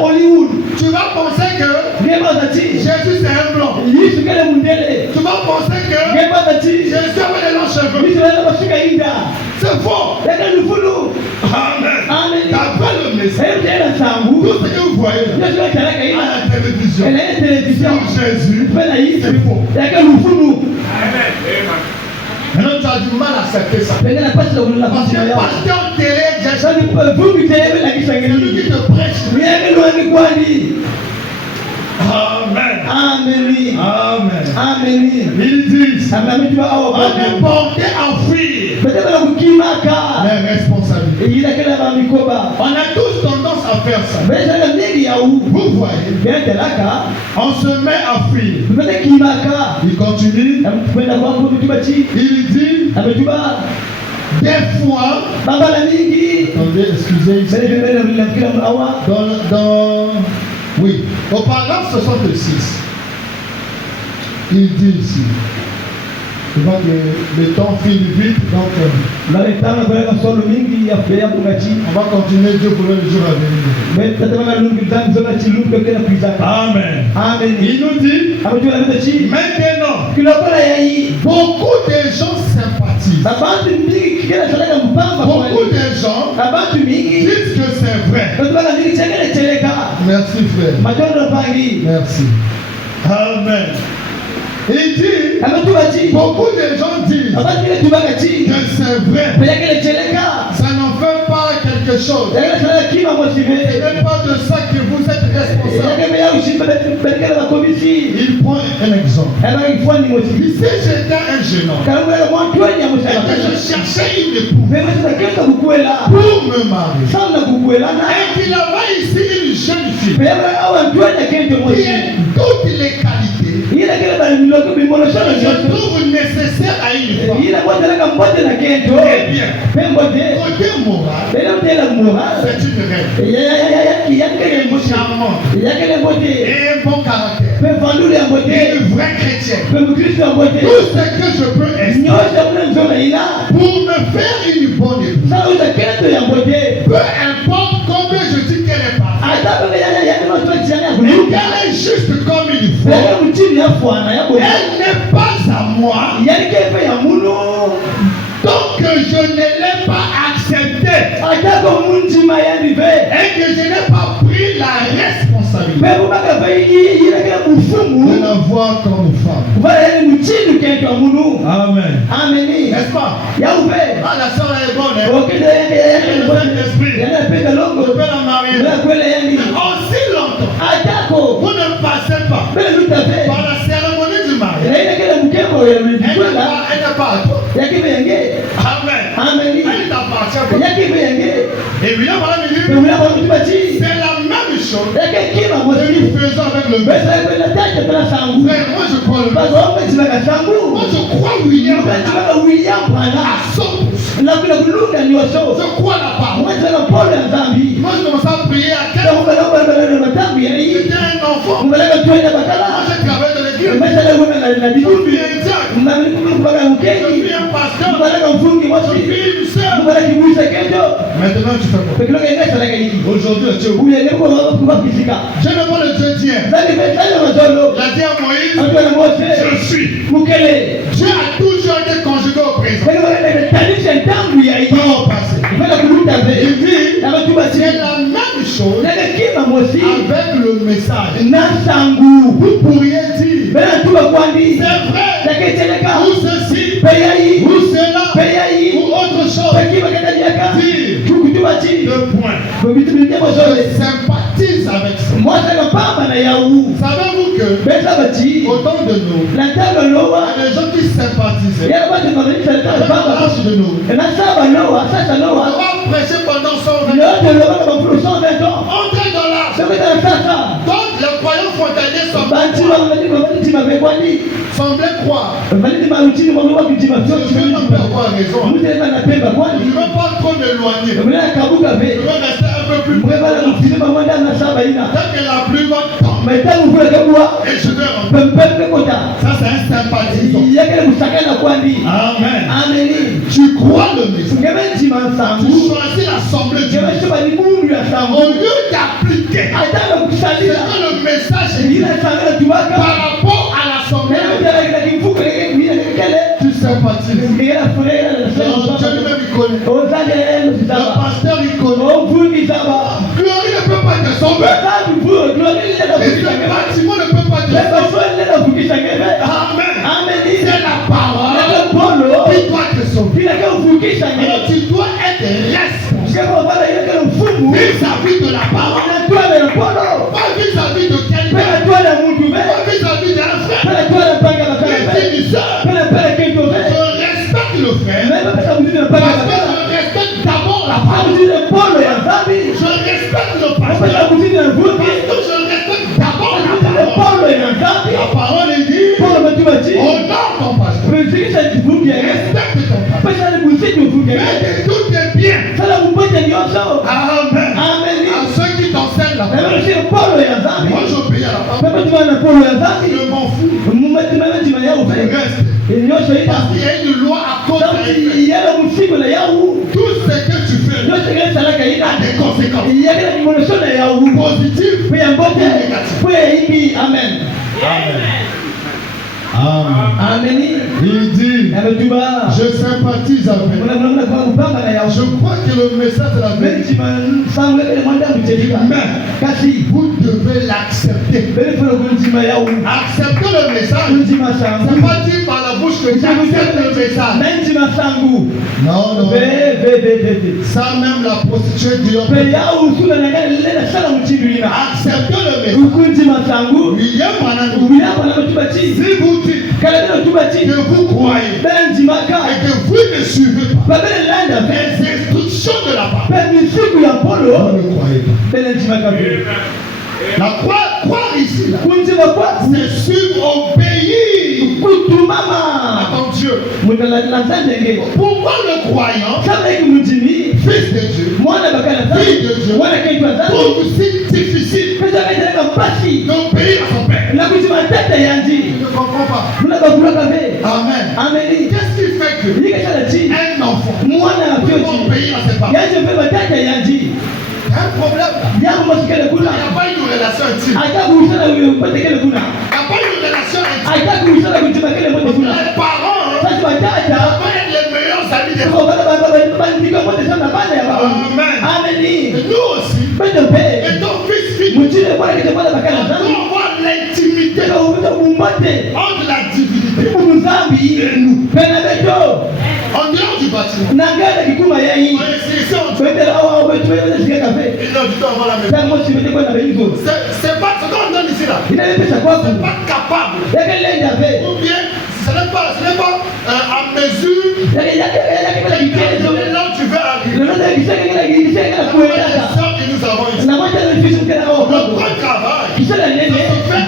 Hollywood. Tu vas penser que Ngeba zati. Jésus c'est un blanc. Yesu kale mundele. Tu vas penser que Ngeba zati. Jésus avait des longs cheveux. Yesu wala bashika inda. C'est faux. Yake lufulu. Amen. Amen. D'après le message, Hebu tena sangu. tout ce que vous voyez là, Yesu akalaka à ina. la télévision, Ele television. sur Jésus, Pena Yesu. c'est faux. Yake lufulu. Maintenant tu as du mal à accepter ça. Pena na pasi la Parce pasi que ya. pasteur télé, Jésus, Sasa vumbi tele la c'est lui kisangeni. qui te prêche. Yake lwangi kwani. Amen. Amen. Amen. Amen. Ils disent, Ameambiwa hao on est porté à fuir Bete bala kukimaka. les responsabilités. Ila kila ba mikoba. On a tous tendance à faire ça. Besa la mingi ya u. Vous voyez, Bete laka. on se met à fuir. Bete kimaka. Il continue, Kwenda kwangu mtubachi. il dit, Ametuba. des fois, Baba la mingi. attendez, excusez, ici. Bele bele bila kila awa. Oui, au paragraphe 66, il dit ici, je vois que le temps file vite, donc Naletana kwa kasoro mingi ya fea kumachi. on va continuer, Dieu pour le jour à venir. Bete tata lungi zangu zola chilumbe kena kuizaka. Amen. Amen. Il nous dit, Ametuba la mtachi. maintenant, Kila pala ya hii. beaucoup de gens sympathisent. Abantu mingi kila chalaka mpamba kwa. Beaucoup de gens Abantu mingi. disent que c'est vrai. Bete bala mingi chakele cheleka. Merci frère. Majondo pangi. Merci. Amen. Il dit, Ametubachi. beaucoup de gens disent Abantu mingi tubakachi. que c'est vrai. Pelekele cheleka. Ça n'en fait pas quelque chose. Yake chalaka kima Ce mosibe. n'est pas de ça que vous êtes responsable. Yake meya ushimbe pelekele makomisi. Il prend un exemple. Eba ifwani mosibe. Il sait j'étais un jeune homme Kalambula mwantu wenye et que musaka. je cherchais une épouse Wewe sasa kenda kukwela. pour me marier. Sana kukwela na. Et qu'il avait ici une jeune fille Wewe awa tuende kende qui mosi. a toutes les qualités Ila kile bali miloko bimono que sana je yote. trouve nécessaires à une femme. Ila kwa tala kambote na kendo. Eh bien, Pembo de. côté moral, Bele mtela moral. c'est une reine Yake mbote. charmante Yake mbote. et un bon caractère. Pe vandulu ya mbote. Une vraie chrétienne. Pe mkristo ya mbote. Tout ce que je peux espérer Nyosha mna nzona ila. pour me faire une bonne épouse. Sasa uza kendo ya mbote. Peu importe combien je dis qu'elle est parfaite. Ata bele ya mtu chanya Et kunuka. qu'elle est juste comme il faut. Bele mchini ya fwana ya bote. Elle n'est pas à moi Yani kefe ya munu. tant que je ne l'ai pas acceptée Atako munjima yani ve. et que je n'ai pas pris la responsabilité Pebu baka vaigi ile kila de mufumu. la voir comme femme. Vale yani mchini kento ya munu. Amen. Ameni. N'est-ce pas? Ya uve. Ah, la soeur elle est bonne. Hein? Okede yani Le Saint-Esprit. yana peka Je longo. peux la marier. Na kwele yani. Aussi longtemps. Atako. Vous ne passez pas Bele lutafe. par la cérémonie du mariage. Na ile kila mkemo ya Elle n'est mkwela. pas à toi. Yake benge. Amen. Ameni. Elle t'appartient pas. Yake le Besa Messie. kwenda tete pela sangu. Frère, moi je crois le Messie. Bazo mzima sangu. Moi je crois William. Mzima William À bwana. 100%. Na bila kulunga ni washo. Je crois la parole. Mwanzo pole ya dhambi. Moi je commence à prier à 15 ans. Kama bado matambi ya hii. J'étais un enfant. Mbeleka twende Moi bakala. j'ai travaillé dans l'église. Besa leo na Je dikumbi. suis un diacre. Mbeleka Je mkeni. suis un pasteur. Mbeleka mfungi Je mosi. suis une sœur. Mbeleka kibuisa kendo. Maintenant tu fais quoi? Pekelo ngesa la kali. Aujourd'hui tu es où? Uye leko kwa kisika. Je ne vois le Dieu tient. Zali besa leo mazolo. Il a dit à Moïse, Antoine Mose. je suis. Mukele. Dieu a toujours été conjugué au présent. Pekelo ngesa tanisha ntambu ya hii. Pas au passé. Mbele kuluta Il ve. dit, Na watu basi. c'est la même chose Nega kima mosi. avec le message. Na sangu. Vous pourriez dire, Bela tuba kwandi. c'est vrai, Taketeleka. ou ceci, Peya hii. ou cela, Peya hii. ou autre chose. Pekima kenda jaka. Dire, Kukutuba chini. 2 points. Vitu vingine mazole. Je sympathise avec ça. Mwasa kapamba na yau. Savez-vous que, Besa bati. au temps de nous, Na tano il y loa. a des gens qui sympathisaient Yale bati mabadilisha avec tano baba. l'âge de nous. Na saba loa. Sasa On loa. va prêcher pendant 120 ans. Yote loa kama mfulu 120 ans. Entrez dans l'âge. Sasa sasa. Donc, les croyants frontaliers Bantu mabadilisha mabekwani. semblaient croire. Mabadilisha mauchini mwa kitima Je veux même pas avoir raison. Mtu anapenda Je kwani. ne veux pas trop m'éloigner. Mwana kabuka Je ve. veux rester un peu plus près. Mbeba na mfilima mwanda na saba ina. Dès que la pluie va tomber, Maitamu kule kabwa. et je vais rentrer. Pempembe kota. Ça, c'est un sympathisant. Yake kusakana kwani. Amen. Ameni. Tu crois le message. Ngemenzi Tu mansangu. choisis l'assemblée du Ngemenzi bali mungu ya sangu. Au lieu d'appliquer Ataka ce kusalila. que le message dit Ila sangala tubaka. par rapport à l'assemblée, tu sympathises. Donc, Dieu lui-même, il connaît. Le pasteur, il connaît. Glorie ne peut pas te sauver. Et ce bâtiment ne peut pas te sauver. Amen. C'est la parole qui doit te sauver. Alors, tu dois être responsable vis-à-vis de la parole. Pas vis-à-vis de quelqu'un. Pas vis-à-vis d'un frère. D'une sœur. Je respecte le frère. Parce que je respecte d'abord la parole. Je respecte le pasteur. Parce que je respecte d'abord la parole. La parole est dit, honore ton pasteur. Respecte ton pasteur. Mais de tout est bien. Amen. À ceux qui t'enseignent la parole. Moi, j'obéis à la parole. Je m'en fous. Je reste. Parce qu'il y a une loi à cause de tout ce que tu fais a des conséquences positives ou négatives. Amen. Amen. Il dit, je sympathise avec. Je crois que le message de la vérité, mais vous devez l'accepter. Accepter le message, c'est pas dire par la bouche que j'accepte le message. Non, non. Ça même la prostituée dit, acceptez le message. William Mananou, si vous dites que vous croyez et que vous ne suivez pas les instructions de la parole, vous ne croyez pas. La croire ici, c'est suivre, obéir à ton Dieu. Pourquoi le croyant, fils de Dieu, fille de Dieu, trouve si difficile d'obéir à son Père? Je ne comprends pas. Amen. Qu'est-ce qui fait que un enfant peut obéir à ses parents? Il y a un problème là. Il n'y a pas une relation intime. Il n'y a pas une relation intime. Les parents doivent être les meilleurs amis des enfants. Amen. Et nous aussi, étant fils, nous devons avoir l'intimité entre la divinité et nous. En dehors du bâtiment. C'est pas ce qu'on donne ici là. C'est pas capable. Ou bien ce n'est pas à mesure de là où tu veux arriver. Les sœurs que nous avons ici. Notre travail, ça se fait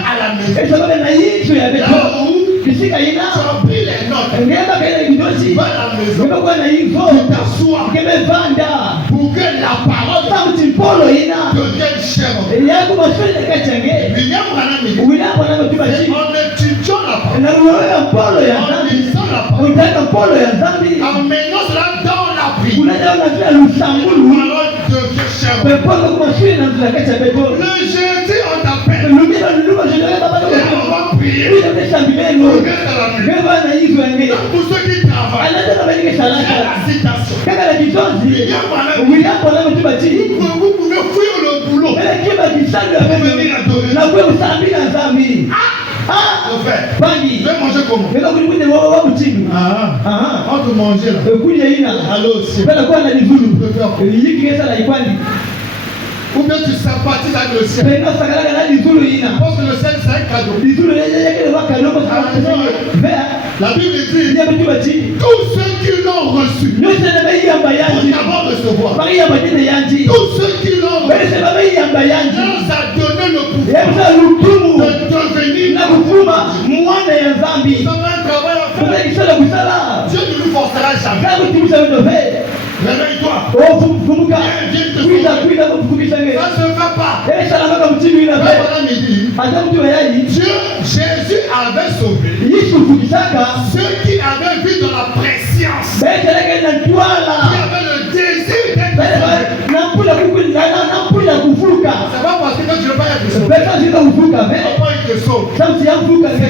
Muzika Tu ina. as pris les notes. Ngeba kaile kinyozi. Va à la maison. Ngeba kwa na hivyo. Tu t'assois Ngebe vanda. pour que la parole Sauti polo ina. devienne chère. Yangu maswali kachange. William Branham dit, William wana mtuba c'est chini. en étudiant la parole, Na unaona polo ya en dhambi. lisant la parole, Unataka polo ya dhambi. en menant cela dans la prière, Unaona vile la lusambulu. parole devient chère. Pepolo kwa maswali na mtakacha pepo. Le jeudi, on t'appelle. Lumina luluma jenera baba Et on va prier. Bila pesa mbele. Regarde dans la maison. Ngeba na hivyo yange. Donc, pour ceux qui travaillent, Anataka bali il y a salaka. la citation. Kaka na kitonzi. William wana mtuba chini. Vous pouvez fuir le boulot. Ele kiba kisando ya pepo. Na kwa usambi na dhambi. Au fait, Bangi. tu veux manger comment? Ngeba kulikuwa wa mchini. Ah, on te manger là. Kuja ina. Allô, c'est Pela kwa na divulu. tu peux faire quoi? Yiki kesa na ikwandi. Ou bien tu sympathises avec le ciel. Pena sakala na divulu ina. Parce que le ciel, c'est un cadeau. Divulu yake wa kalomo kwa. Vea. La Bible dit, Ndio mtuba chini. tous ceux qui l'ont reçu Nyote na bei ya vont bayanji. d'abord recevoir. Bari ya majina yanji. Tous ceux qui l'ont reçu, Bari sema bei ya bayanji. Dieu a donné le pouvoir Yemza lutumu. de devenir Na kufuma mwana ya dhambi. Ça va un travail à Kuna faire. kisala kusala. Dieu ne nous forcera jamais. Kama timusa ndo ve. Réveille-toi. Oh fumuka. Kuita kufukisha nge. Ça ne se fait pas. Ele sala maka mtini ina Là, ve. voilà midi. Hata mtu yayi. Dieu, Jésus avait sauvé Yesu kufukisaka. ceux qui avaient vu dans la préscience, Beteleke na qui twala. avaient le désir d'être Bele sauvés. nampula nampula kufuka. C'est pas parce que tu ne veux pas être sauvé. Pesa zika kufuka ve. Papa, il te sauve. Sauti ya kufuka ve.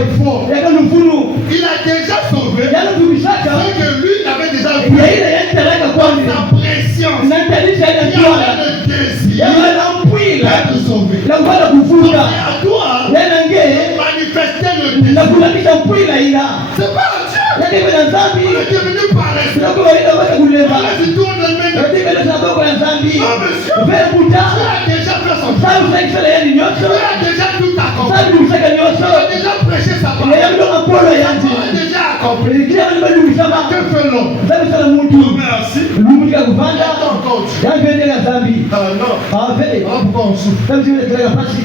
Yaka lufunu. Il a déjà sauvé Yana kufukisaka. ce que lui avait déjà vu Ya ile yanteleka dans kwani. sa préscience. Natalisha ile Qui twala. avait le désir Yana nampwila. d'être sauvé. La kwala Donc, kufuka. c'est à toi Yana nge. de manifester le Na désir. kulamisha mpwila ina. C'est pas à Dieu. Yake bila dhambi. On est devenu paresseux. Tunakuwa ile wale kuleva. Voilà, c'est tout le même. Yote mbele za boko ya dhambi. Non, monsieur. Vile Tu kuta. as déjà fait son Sasa usakisala yani Tu nyoso. as déjà tout accompli. Sasa usaka Tu nyoso. as déjà prêché sa Ya parole. yabdo mapolo Tu yanti. as déjà accompli. Kila mtu bado usama. Que fait l'homme? Sasa sala mtu. Merci. Lumika Il kuvanda. est encore Dieu. Ya vende la dhambi. Non. Ave. Voilà pourquoi on souffre. Sasa zile tlega pasi.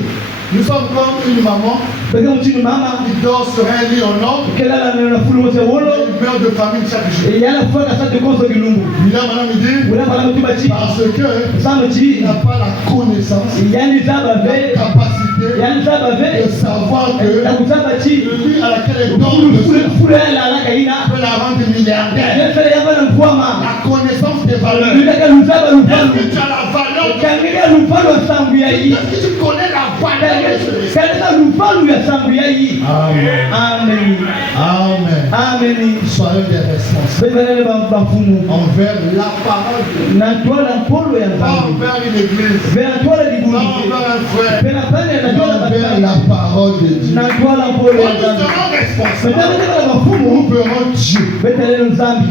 Nous sommes comme une maman Pega mchini mama. qui dort sur un lit en ordre. Kila na fulu wote wolo. Une mère de famille chaque jour. Yana fuka sasa koso kilumbu. Là, madame me dit, Ula pala mtu bachi. parce que Sasa mchi. il n'a pas la connaissance, Yani zaba la ve. capacité Yani zaba de ve. savoir que Na kuzaba chi. le lit à laquelle elle dort dessus Fulu la alaka ina. peut la rendre milliardaire. Yesu yabana mkwama. La connaissance des valeurs. Ndaka luzaba Est-ce lufalu. que tu as la valeur? Kangega lufalu wa sambu ya hii. Est-ce que tu connais la valeur de ce lit? Kanisa lufalu ya sambu ya hii. Amen. Amen. Amen. Amen. Soyons des responsables Bebelele bafumu. envers la parole de Dieu. Na twala mpolo ya Pas dhambi. envers une église. Vena twala Pas diguni. envers un frère. Pena pale na Pas twala envers batali. la parole de Dieu. Na twala mpolo ya Quand nous dhambi. serons responsables, Betele bala nous bafumu. verrons Dieu. Betele nzambi.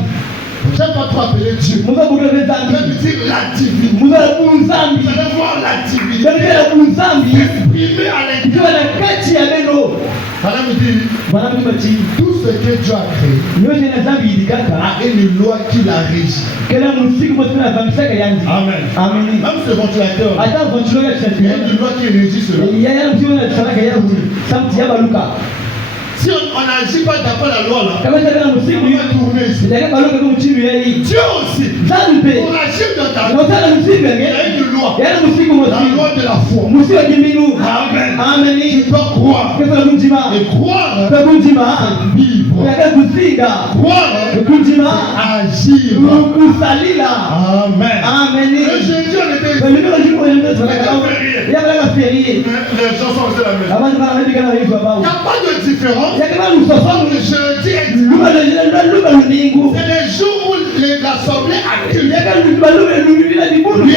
J'aime pas trop appeler Dieu. Muza bugule Je vais nzambi. me dire la divinité. Muza bunzambi. Vous allez voir la divinité Betele bunzambi. exprimée à l'intérieur. Ikiwa na kati ya neno. Madame me dit, Bana mtu bachi. tout ce que Dieu a créé Yote na dhambi ilikaka. a une loi qui la régit. Kila msiku mtu anafamisaka yanzi. Amen. Amen. Même ce ventilateur, Hata ventilo ya il y a chakula. une loi qui régit cela. Yaya mtu anataka yanzi. Samti ya baluka. Si on n'agit pas d'après la loi là, Kama sasa on kana msiku va tourner ici. Ndaka baluka kama chini ya hii. Dieu aussi, Zambi pe. pour agir dans ta Na vie, utana msiku il y a yange. une loi. Yana msiku La msiku. loi de la foi. Msiku wa kimbinu. Amen. Amen. Tu dois croire. Kefa kunjima. Et croire, Kefa kunjima. vivre. Yaka kusinga. Croire, Kunjima. agir. Kusalila. Amen. Amen. Le jeudi, on était Kwa ici. nini unajua wewe tunataka? Ya bala ferie. Les gens sont restés à la maison. Abantu bana kana hivi Il baba. n'y a pas de différence. Ya kama usofamu. Le jeudi est Luma luningu. c'est les jours où l'assemblée accueille. Yaka lubalube lulila libulu.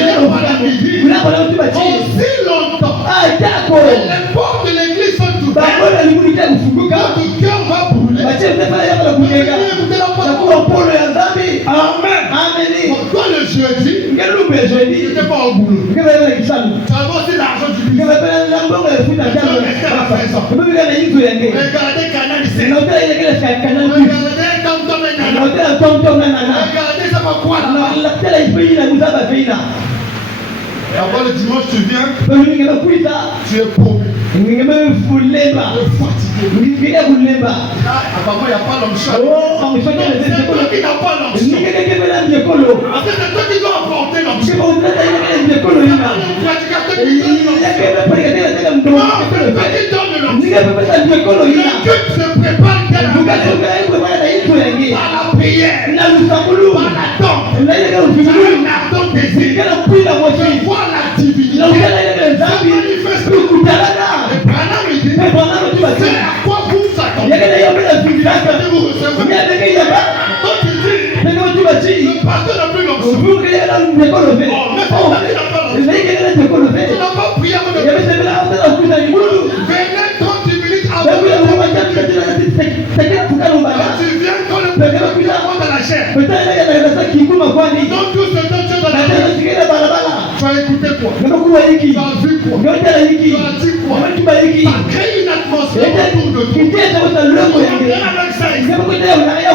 Aussi longtemps. Tako. Les portes de l'église sont ouvertes. Bakona libulu kia kufunguka. Notre cœur va brûler. Bache mtefanya yako la kujenga. Takuwa polo ya dhambi. Amen. Amen. Pourquoi le jeudi, Ngelumbe tu jeudi. n'étais pas au boulot? Ngebe kisalu. Tu as aussi l'argent du Ngebe ministère. pele lambongo ya futa jambo. Ngebe kana yizo yange. Regardez Canal 7. Na hotel ile kile kana. Regardez Tom et Na Nana. hotel tonto na nana. Regardez ça va quoi là. Na la tele ipi na muzaba feina. Et après le dimanche, tu viens, Kwa nini ngebe kuita? tu es paumé. ngingeme fulemba fatigué. ngingeke kulemba Là, apparemment, il n'y a pas l'onction. oh amshaka Non, c'est toi qui n'as pas l'onction. ngingeke bela mjekolo En fait, c'est toi qui dois apporter l'onction. ngeke utata ngeke mjekolo ina Le prédicateur qui donne l'onction. ngeke bepeleka tena mdomo Non, c'est toi qui donne l'onction. ngeke bepeleka mjekolo Le ina culte se prépare dès la ngeke maison. bepeleka na itu yangi Par la prière, na lusakulu par la tombe, na ile par ufikulu un ardent désir. ngeke pila moshi Je vois la divinité. na ukala ile zambi kutalana Et Branham il dit, pepo nalo tu c'est basi à quoi vous attendez? ngeke ile yobela zingilaka Que vous recevez. ngeke yaba Quand il dit, ngeke tu basi le pasteur n'a plus l'onction. uvuke ile mjekolo ve ngeke ile mjekolo ve Tu n'as pas prié avant de ngeke sebela hata kuza ibulu venez 30 minutes avant ngeke ile de mwacha tekela tukalo Quand mbaya tu viens, quand le prédicateur rentre dans la chair, petele ile ile kikuma kwani dans tout ce temps tu es dans na la tena chair, sikile barabara tu as écouté quoi? ngeke kuwa hiki Tu as vu quoi? ngeke hiki Tu as dit quoi? ngeke hiki Ça crée une atmosphère autour de toi. kitie cha logo Tu yange viens avec ça ici. ngeke kutea unaya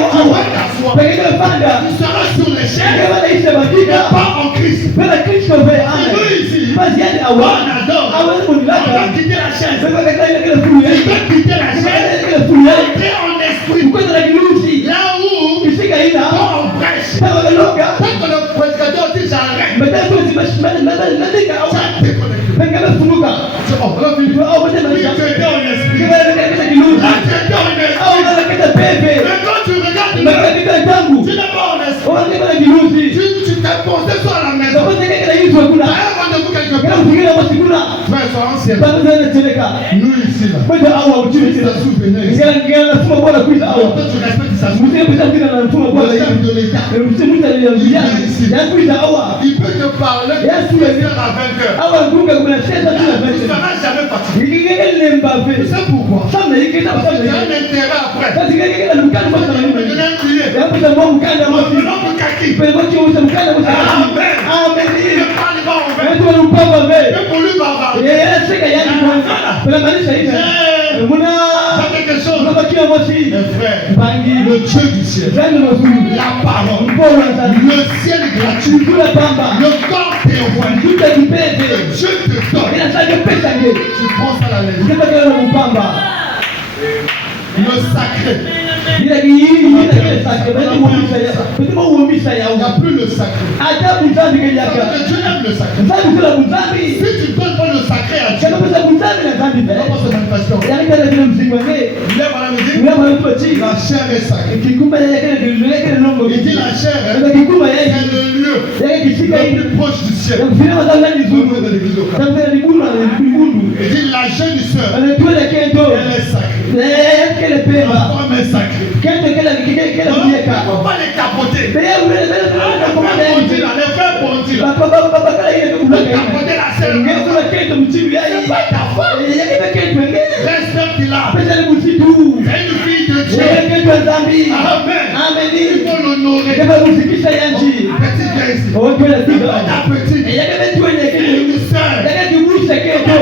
wa pekele panda Tu seras sur les ngeke chairs, bana ishe mais bakika pas en Christ. bana Kristo ve amen Nous ici, basi yani on awa adore. awa On mundilaka va quitter la chaise. ngeke kaka ile fulu Tu yake vas quitter la chaise. ile fulu yake Entrer en esprit. ukwenda na kilusi Là où, ishika ina quand on prêche, kama kaloga quand le prédicateur dit j'arrête, mbele madika awa tu es déconnecté. pengine funuka Tu es en revue. au bote Oui, maisha tu étais en esprit. ngeke kaka kilusi Là, tu étais en esprit. au ngala kaka pepe Mais quand tu regardes mbele le kaka tangu tu n'es pas en esprit. au ngala kilusi Tu t'es posé sur la maison. sababu kaka Yesu Tu akula as un rendez-vous quelque kama part. usikile masikula Frère, sois ancien. bana zana teleka Nous ici, là. bada awa uchini Tu tena te souvenais. ngala mfumo bora kuiza awa Toi, tu respectes sa mzee kuiza tena na mfumo bora Le chef de l'État. mzee mtaliambia ya kuiza awa Il peut te parler Yes, de 16h à 20h. awa ngunga kuna sasa Tu tuna ne vete seras jamais fatigué. ngigele mbabe Tu sais pourquoi? sana ikita Parce que tu as sana un intérêt après. kazi ngigele mkanda Tu mwa vas me donner un billet. ya kuta mwa mkanda mwa Le nom de Kaki. pe mwa kiusa mkanda mwa Amen. amen Il ne parle pas en vain. watu wanupamba ve Que pour lui, bavard. yeye sika yani kwanza bila maanisha hivi muna C'est quelque chose. muna kia mosi Mes frères, bangi le Dieu du ciel, zani mazuri la parole, mbona zani le ciel gratuit, kula pamba le corps théophane, tuta kipete Dieu te donne. ina sasa pesa nge Tu prends ça à la légère. kama kile mpamba Le sacré. ila kile sasa bado muumisa ya bado muumisa ya Il n'y a plus le sacré. ajabu zambi kanyaka Parce que Dieu aime le sacré. zambi kula mzambi Si tu ne donnes pas le sacré à Dieu, kama pesa mzambi na zambi ve comment se manifeste? yani kile vile msingo nge Il est voilà, il dit, ngama mtu chi la chair est sacrée. kikumba yake kile longo Il dit la chair ndio kikumba est yake le lieu yake kishika le hivi plus proche du ciel. ya kufanya madhara ni Au zuri niveau de l'église locale. tambe ni bulu na mbundu Il dit la jeune sœur, anatoa kento elle est sacrée. kile La pema femme est sacrée. kento kile Donc, il ne mieka faut pas les capoter. bele Les frères Ponti, là, les frères Ponti, là. baba kala ile kula Capoter la sœur. ngekula kento mchibi yayi C'est pas ta femme. yake kento nge Respecte-la. là. pesa ni msitu C'est une fille de Dieu. yake kento zambi Amen. Il amen faut l'honorer. kama kusikisha yanji Petite viens ici. oto la C'est tiga pas ta petite. yake betu yenye C'est kile une sœur. yake kibusha kento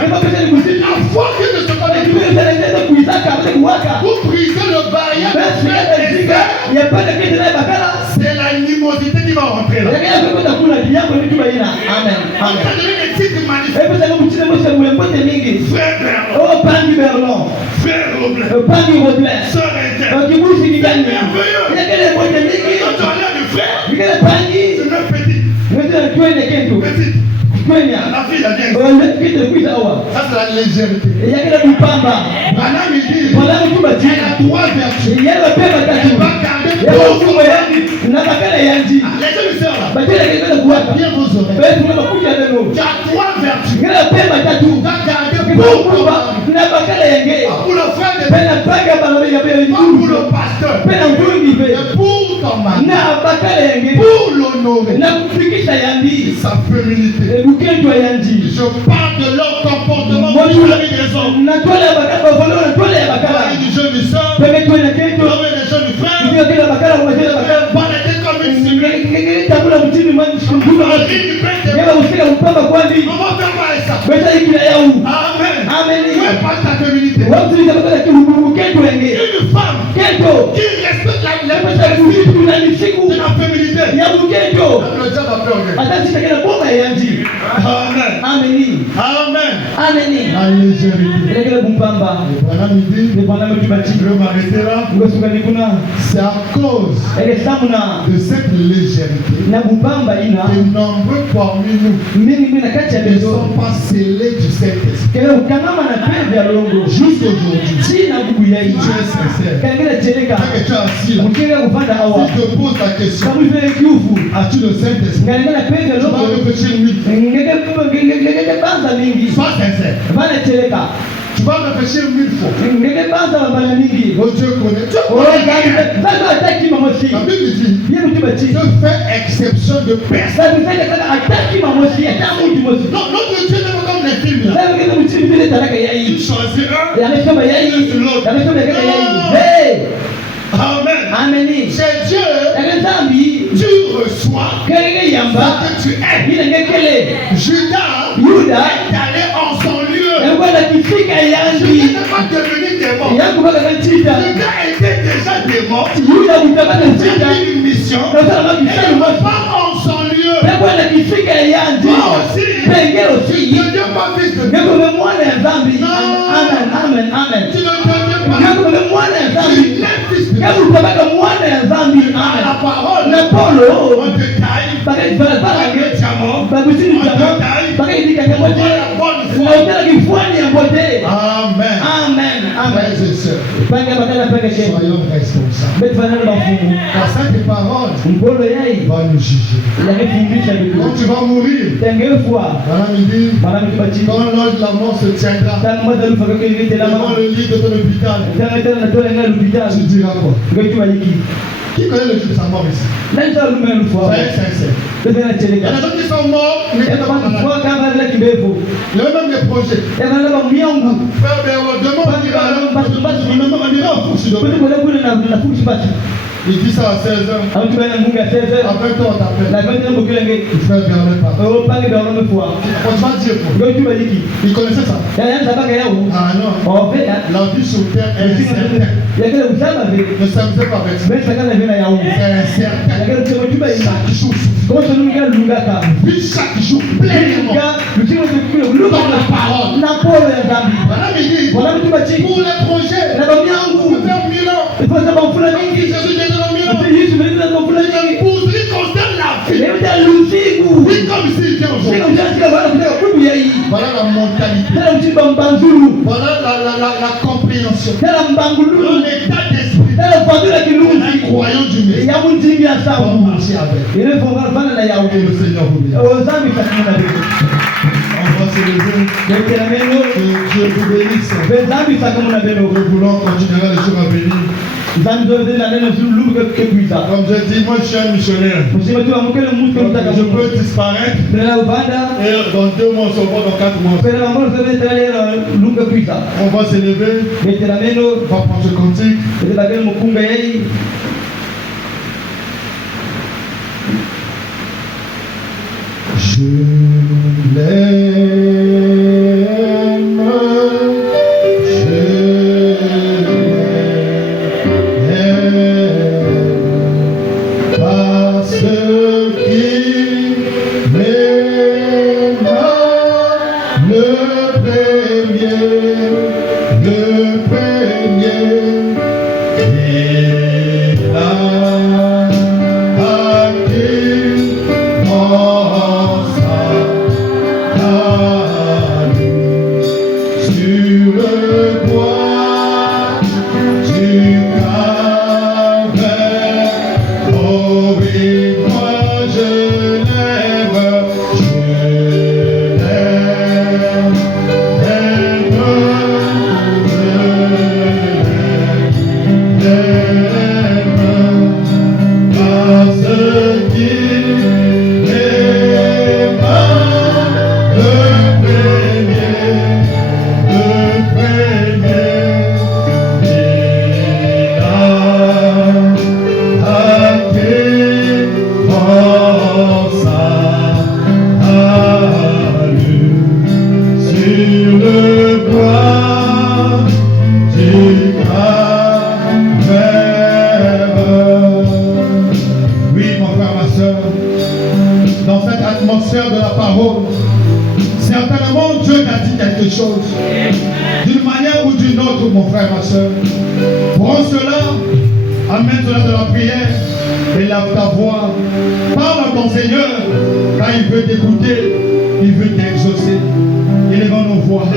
kama pesa ni msitu La foi qui ne se connaît plus. kimeleza kuizaka bila kuwaka Vous brisez le barrière de basi frère kama et zika sœur. yapata kile na bakala C'est l'animosité qui va rentrer là. yake yako kwenda kula kiapo ni tuba ina amen Ça amen devient des titres magnifiques. hebu sasa mchine mose mlembote mingi Frère Berlon, oh pangi berlon frère Robles, pangi robles sœur Inter. kibushi ni gani Merveilleux. yake ile moja mingi Quand tu enlèves le frère, yake pangi tu mets petit. wewe twende kento Petite. twenya La fille, elle vient. wale kitu kuita hawa Ça, c'est la légèreté. yake ile mpamba Branham, il dit, wala mtuba elle a jina trois vertus. yale pepa Elle tatu va garder yale tout mfumo yangi na bakala yanji Les jeunes sœurs là, batele kile kuwaka bien vos oreilles. wewe tunakuja neno Tu as trois vertus. yale pepa tatu Tu vas garder pour kibuku toi. na bakala yange Pour le frère de pena panga balobe ya bele pas pour le pasteur. pena ndungi be Mais pour ton mari. na bakala yange Pour l'honorer. na kufikisha yandi Sa féminité. lukendo yanji Je parle de leur comportement vis-à-vis des hommes. na twala ya bakala bolo na twala ya bakala Parler du jeune sœur, peke twala kento parler des jeunes frères, ndio kila bakala kwa kila bakala parler comme une cible. ngenge tabula mtini mwanji shukuru Parler du père de yaba usika mpamba kwani Comment faire mal ça? beta ikila yau Amen. amen Tu pas ta féminité. watu ni bakala kibubu kento yange Une femme kento qui respecte la pesa kusiku na misiku de la féminité. ya bukento Le diable a peur d'elle. hata sitakena bomba yanji Amen. amen Amen. Amen. la légèreté. Elekele bumpamba. Et pendant midi, Ndepanda mutibati. je vais m'arrêter là. Ngosuka nikuna. C'est à cause Elesamuna. de cette légèreté Na bumpamba ina. que nombreux parmi nous Mingi mina kati ya ne bezo. sont pas scellés du Saint-Esprit. Kele ukangama na pembe ya longo. Jusqu'aujourd'hui, si China bubu ya tu hii. es sincère, Kangela cheleka. tant que tu es assis là, Mukenge kupanda awa. si je te pose la question, Kamu vile kiufu. as-tu le Saint-Esprit? Ngalingana pembe ya Tu vas longo. réfléchir mille fois. Ngeke banza mingi. Sois sincère. Vana cheleka. Tu vas réfléchir mille fois. Ngeke banza mabana mingi. Oh Dieu connaît. Dieu Oh, connaît. Zaka ataki mamosi. La Bible dit, Ye mutibati. Dieu fait exception de personne. Zaka kaka ataki mamosi. Ata muti mosi. Non, notre Dieu n'est pas comme les films là. Zaka kaka mutibati vile taraka ya Il hii. choisit un. Yamesema ya hii. Yamesema ya kaka ya hii. Hey! Amen. Ameni. C'est Dieu. Yake zambi. Tu reçois Kaka yamba. ce que tu es. Ile ngekele. Judas Yuda. est allé en son lieu. Yangwa kifika Judas yangi. n'est pas devenu démon. Yangu baka kanchita. Judas était déjà démon. Yuda kutaka Il kanchita. a eu une mission. Kasema Et kifika il mosi. repart en son lieu. Yangwa kifika yangi. Penge osi. Ne deviens pas fils de Dieu. Ngeke mwana ya zambi. Amen. Amen. Amen. Tu ne deviens pas. Ngeke mwana ya Tu zambi. n'es fils de Dieu. Ngeke utabaka mwana ya zambi. À la Amen. parole, Na Paulo. on te taille. Baka baka Avec le diamant. bakusini jama. Baka idika kamote. Na utela kifuani ya bote. Amen. Amen. Amen. Frères et sœurs, Panga bakala panga ke. soyons responsables. Betfana bafumu. Car cette parole Mpolo yai. va nous juger. Yakifundisha Quand bitu. tu vas mourir, Tengefwa. dans midi, Bana mtibati. quand l'heure de la mort se tiendra, Tangu mada lufa kwa kile la devant mama. le lit de ton hôpital, Tanga tena na tola ngalo tu bidali. diras quoi? Ngoju waliki. Qui connaît le jour de sa mort ici? Nani tola lume lufa. Soyez sincères. Betfana Il y a cheleka. des gens qui sont morts, mais qui Eka n'ont pas bana malade. kwa kama la kibefu. Il y a même des projets. Eka na ba miongo. Frère Béraud, demain on ira au Fourchi Kuti demain. kule kule na fushi basi. Il dit ça à 16h. Autu bana mungu ya sasa. Après toi, on t'appelle. La kwenda mbukile nge. Frère Béraud, pas. Oh pange ba ngome fwa. Quand tu vas dire quoi? Ngoju waliki. Il connaissait ça. Ya ya sabaka yao. Ah non. Oh vela. La vie sur terre est incertaine. Yakele usama vile. Ne s'amusez pas avec ça. Besa kana vile ya umu. C'est incertain. Yakele kusema tuba ina. Chaque jour, Kwa sababu nunga lungaka. vis chaque jour pleinement. Lunga, lusingo tukule luka Dans la parole. na polo ya zambi. Voilà, il dit, Wana mtu bachi. pour les projets, Na ba miangu. pour faire 1000 ans. Ifoza ba mfula mingi. Jésus vient dans 1000 ans. Ati Yesu mwenye na mfula mingi. Pour lui concerne la vie. Leo ndio lusigu. Oui, comme ici, il vient Sika aujourd'hui. mjanja bana kutaka kubu ya hii. Voilà la mentalité. Tena mchimba mbanzulu. Voilà la compréhension. Tena mbangululu. L'état d'esprit. Tena fadula Un kilunzi. croyant du Messie. Ya munjingi ya Comment sawa. marcher avec. Ile fonga fana na ya Que le umu. Seigneur vous bénisse. O zambi kakuna bitu. On va se lever. Yekela meno. Que Dieu vous bénisse. Be zambi sakamuna beno. Nous voulons continuer les jours à venir. Zambi zote na neno zulu kekuiza. Comme j'ai dit, moi je suis un missionnaire. Msema tu amukele mtu Donc, mtaka je peux disparaître. Pela ubanda. Et dans 2 mois, on se voit dans 4 mois. Pela mambo zote tayari lunga kuiza. On va se lever. Betela meno. On va prendre ce cantique. Betela meno mukunga yei. Je l'aime, je l'aime, parce qu'il m'aima le premier, il a acquis en sa sur le bois du calvaire. Oh oui, moi je l'aime, parce qu'il m'aima le premier, il a acquis en sa sur le bois du calvaire. Oui, mon frère, ma soeur, dans cette atmosphère de la parole, c'est Certainement, Dieu t'a dit quelque chose. D'une manière ou d'une autre, mon frère, ma soeur. Prends cela, amène cela de la prière, élève ta voix. Parle à ton Seigneur, car il veut t'écouter, il veut t'exaucer. Élevons nos voix.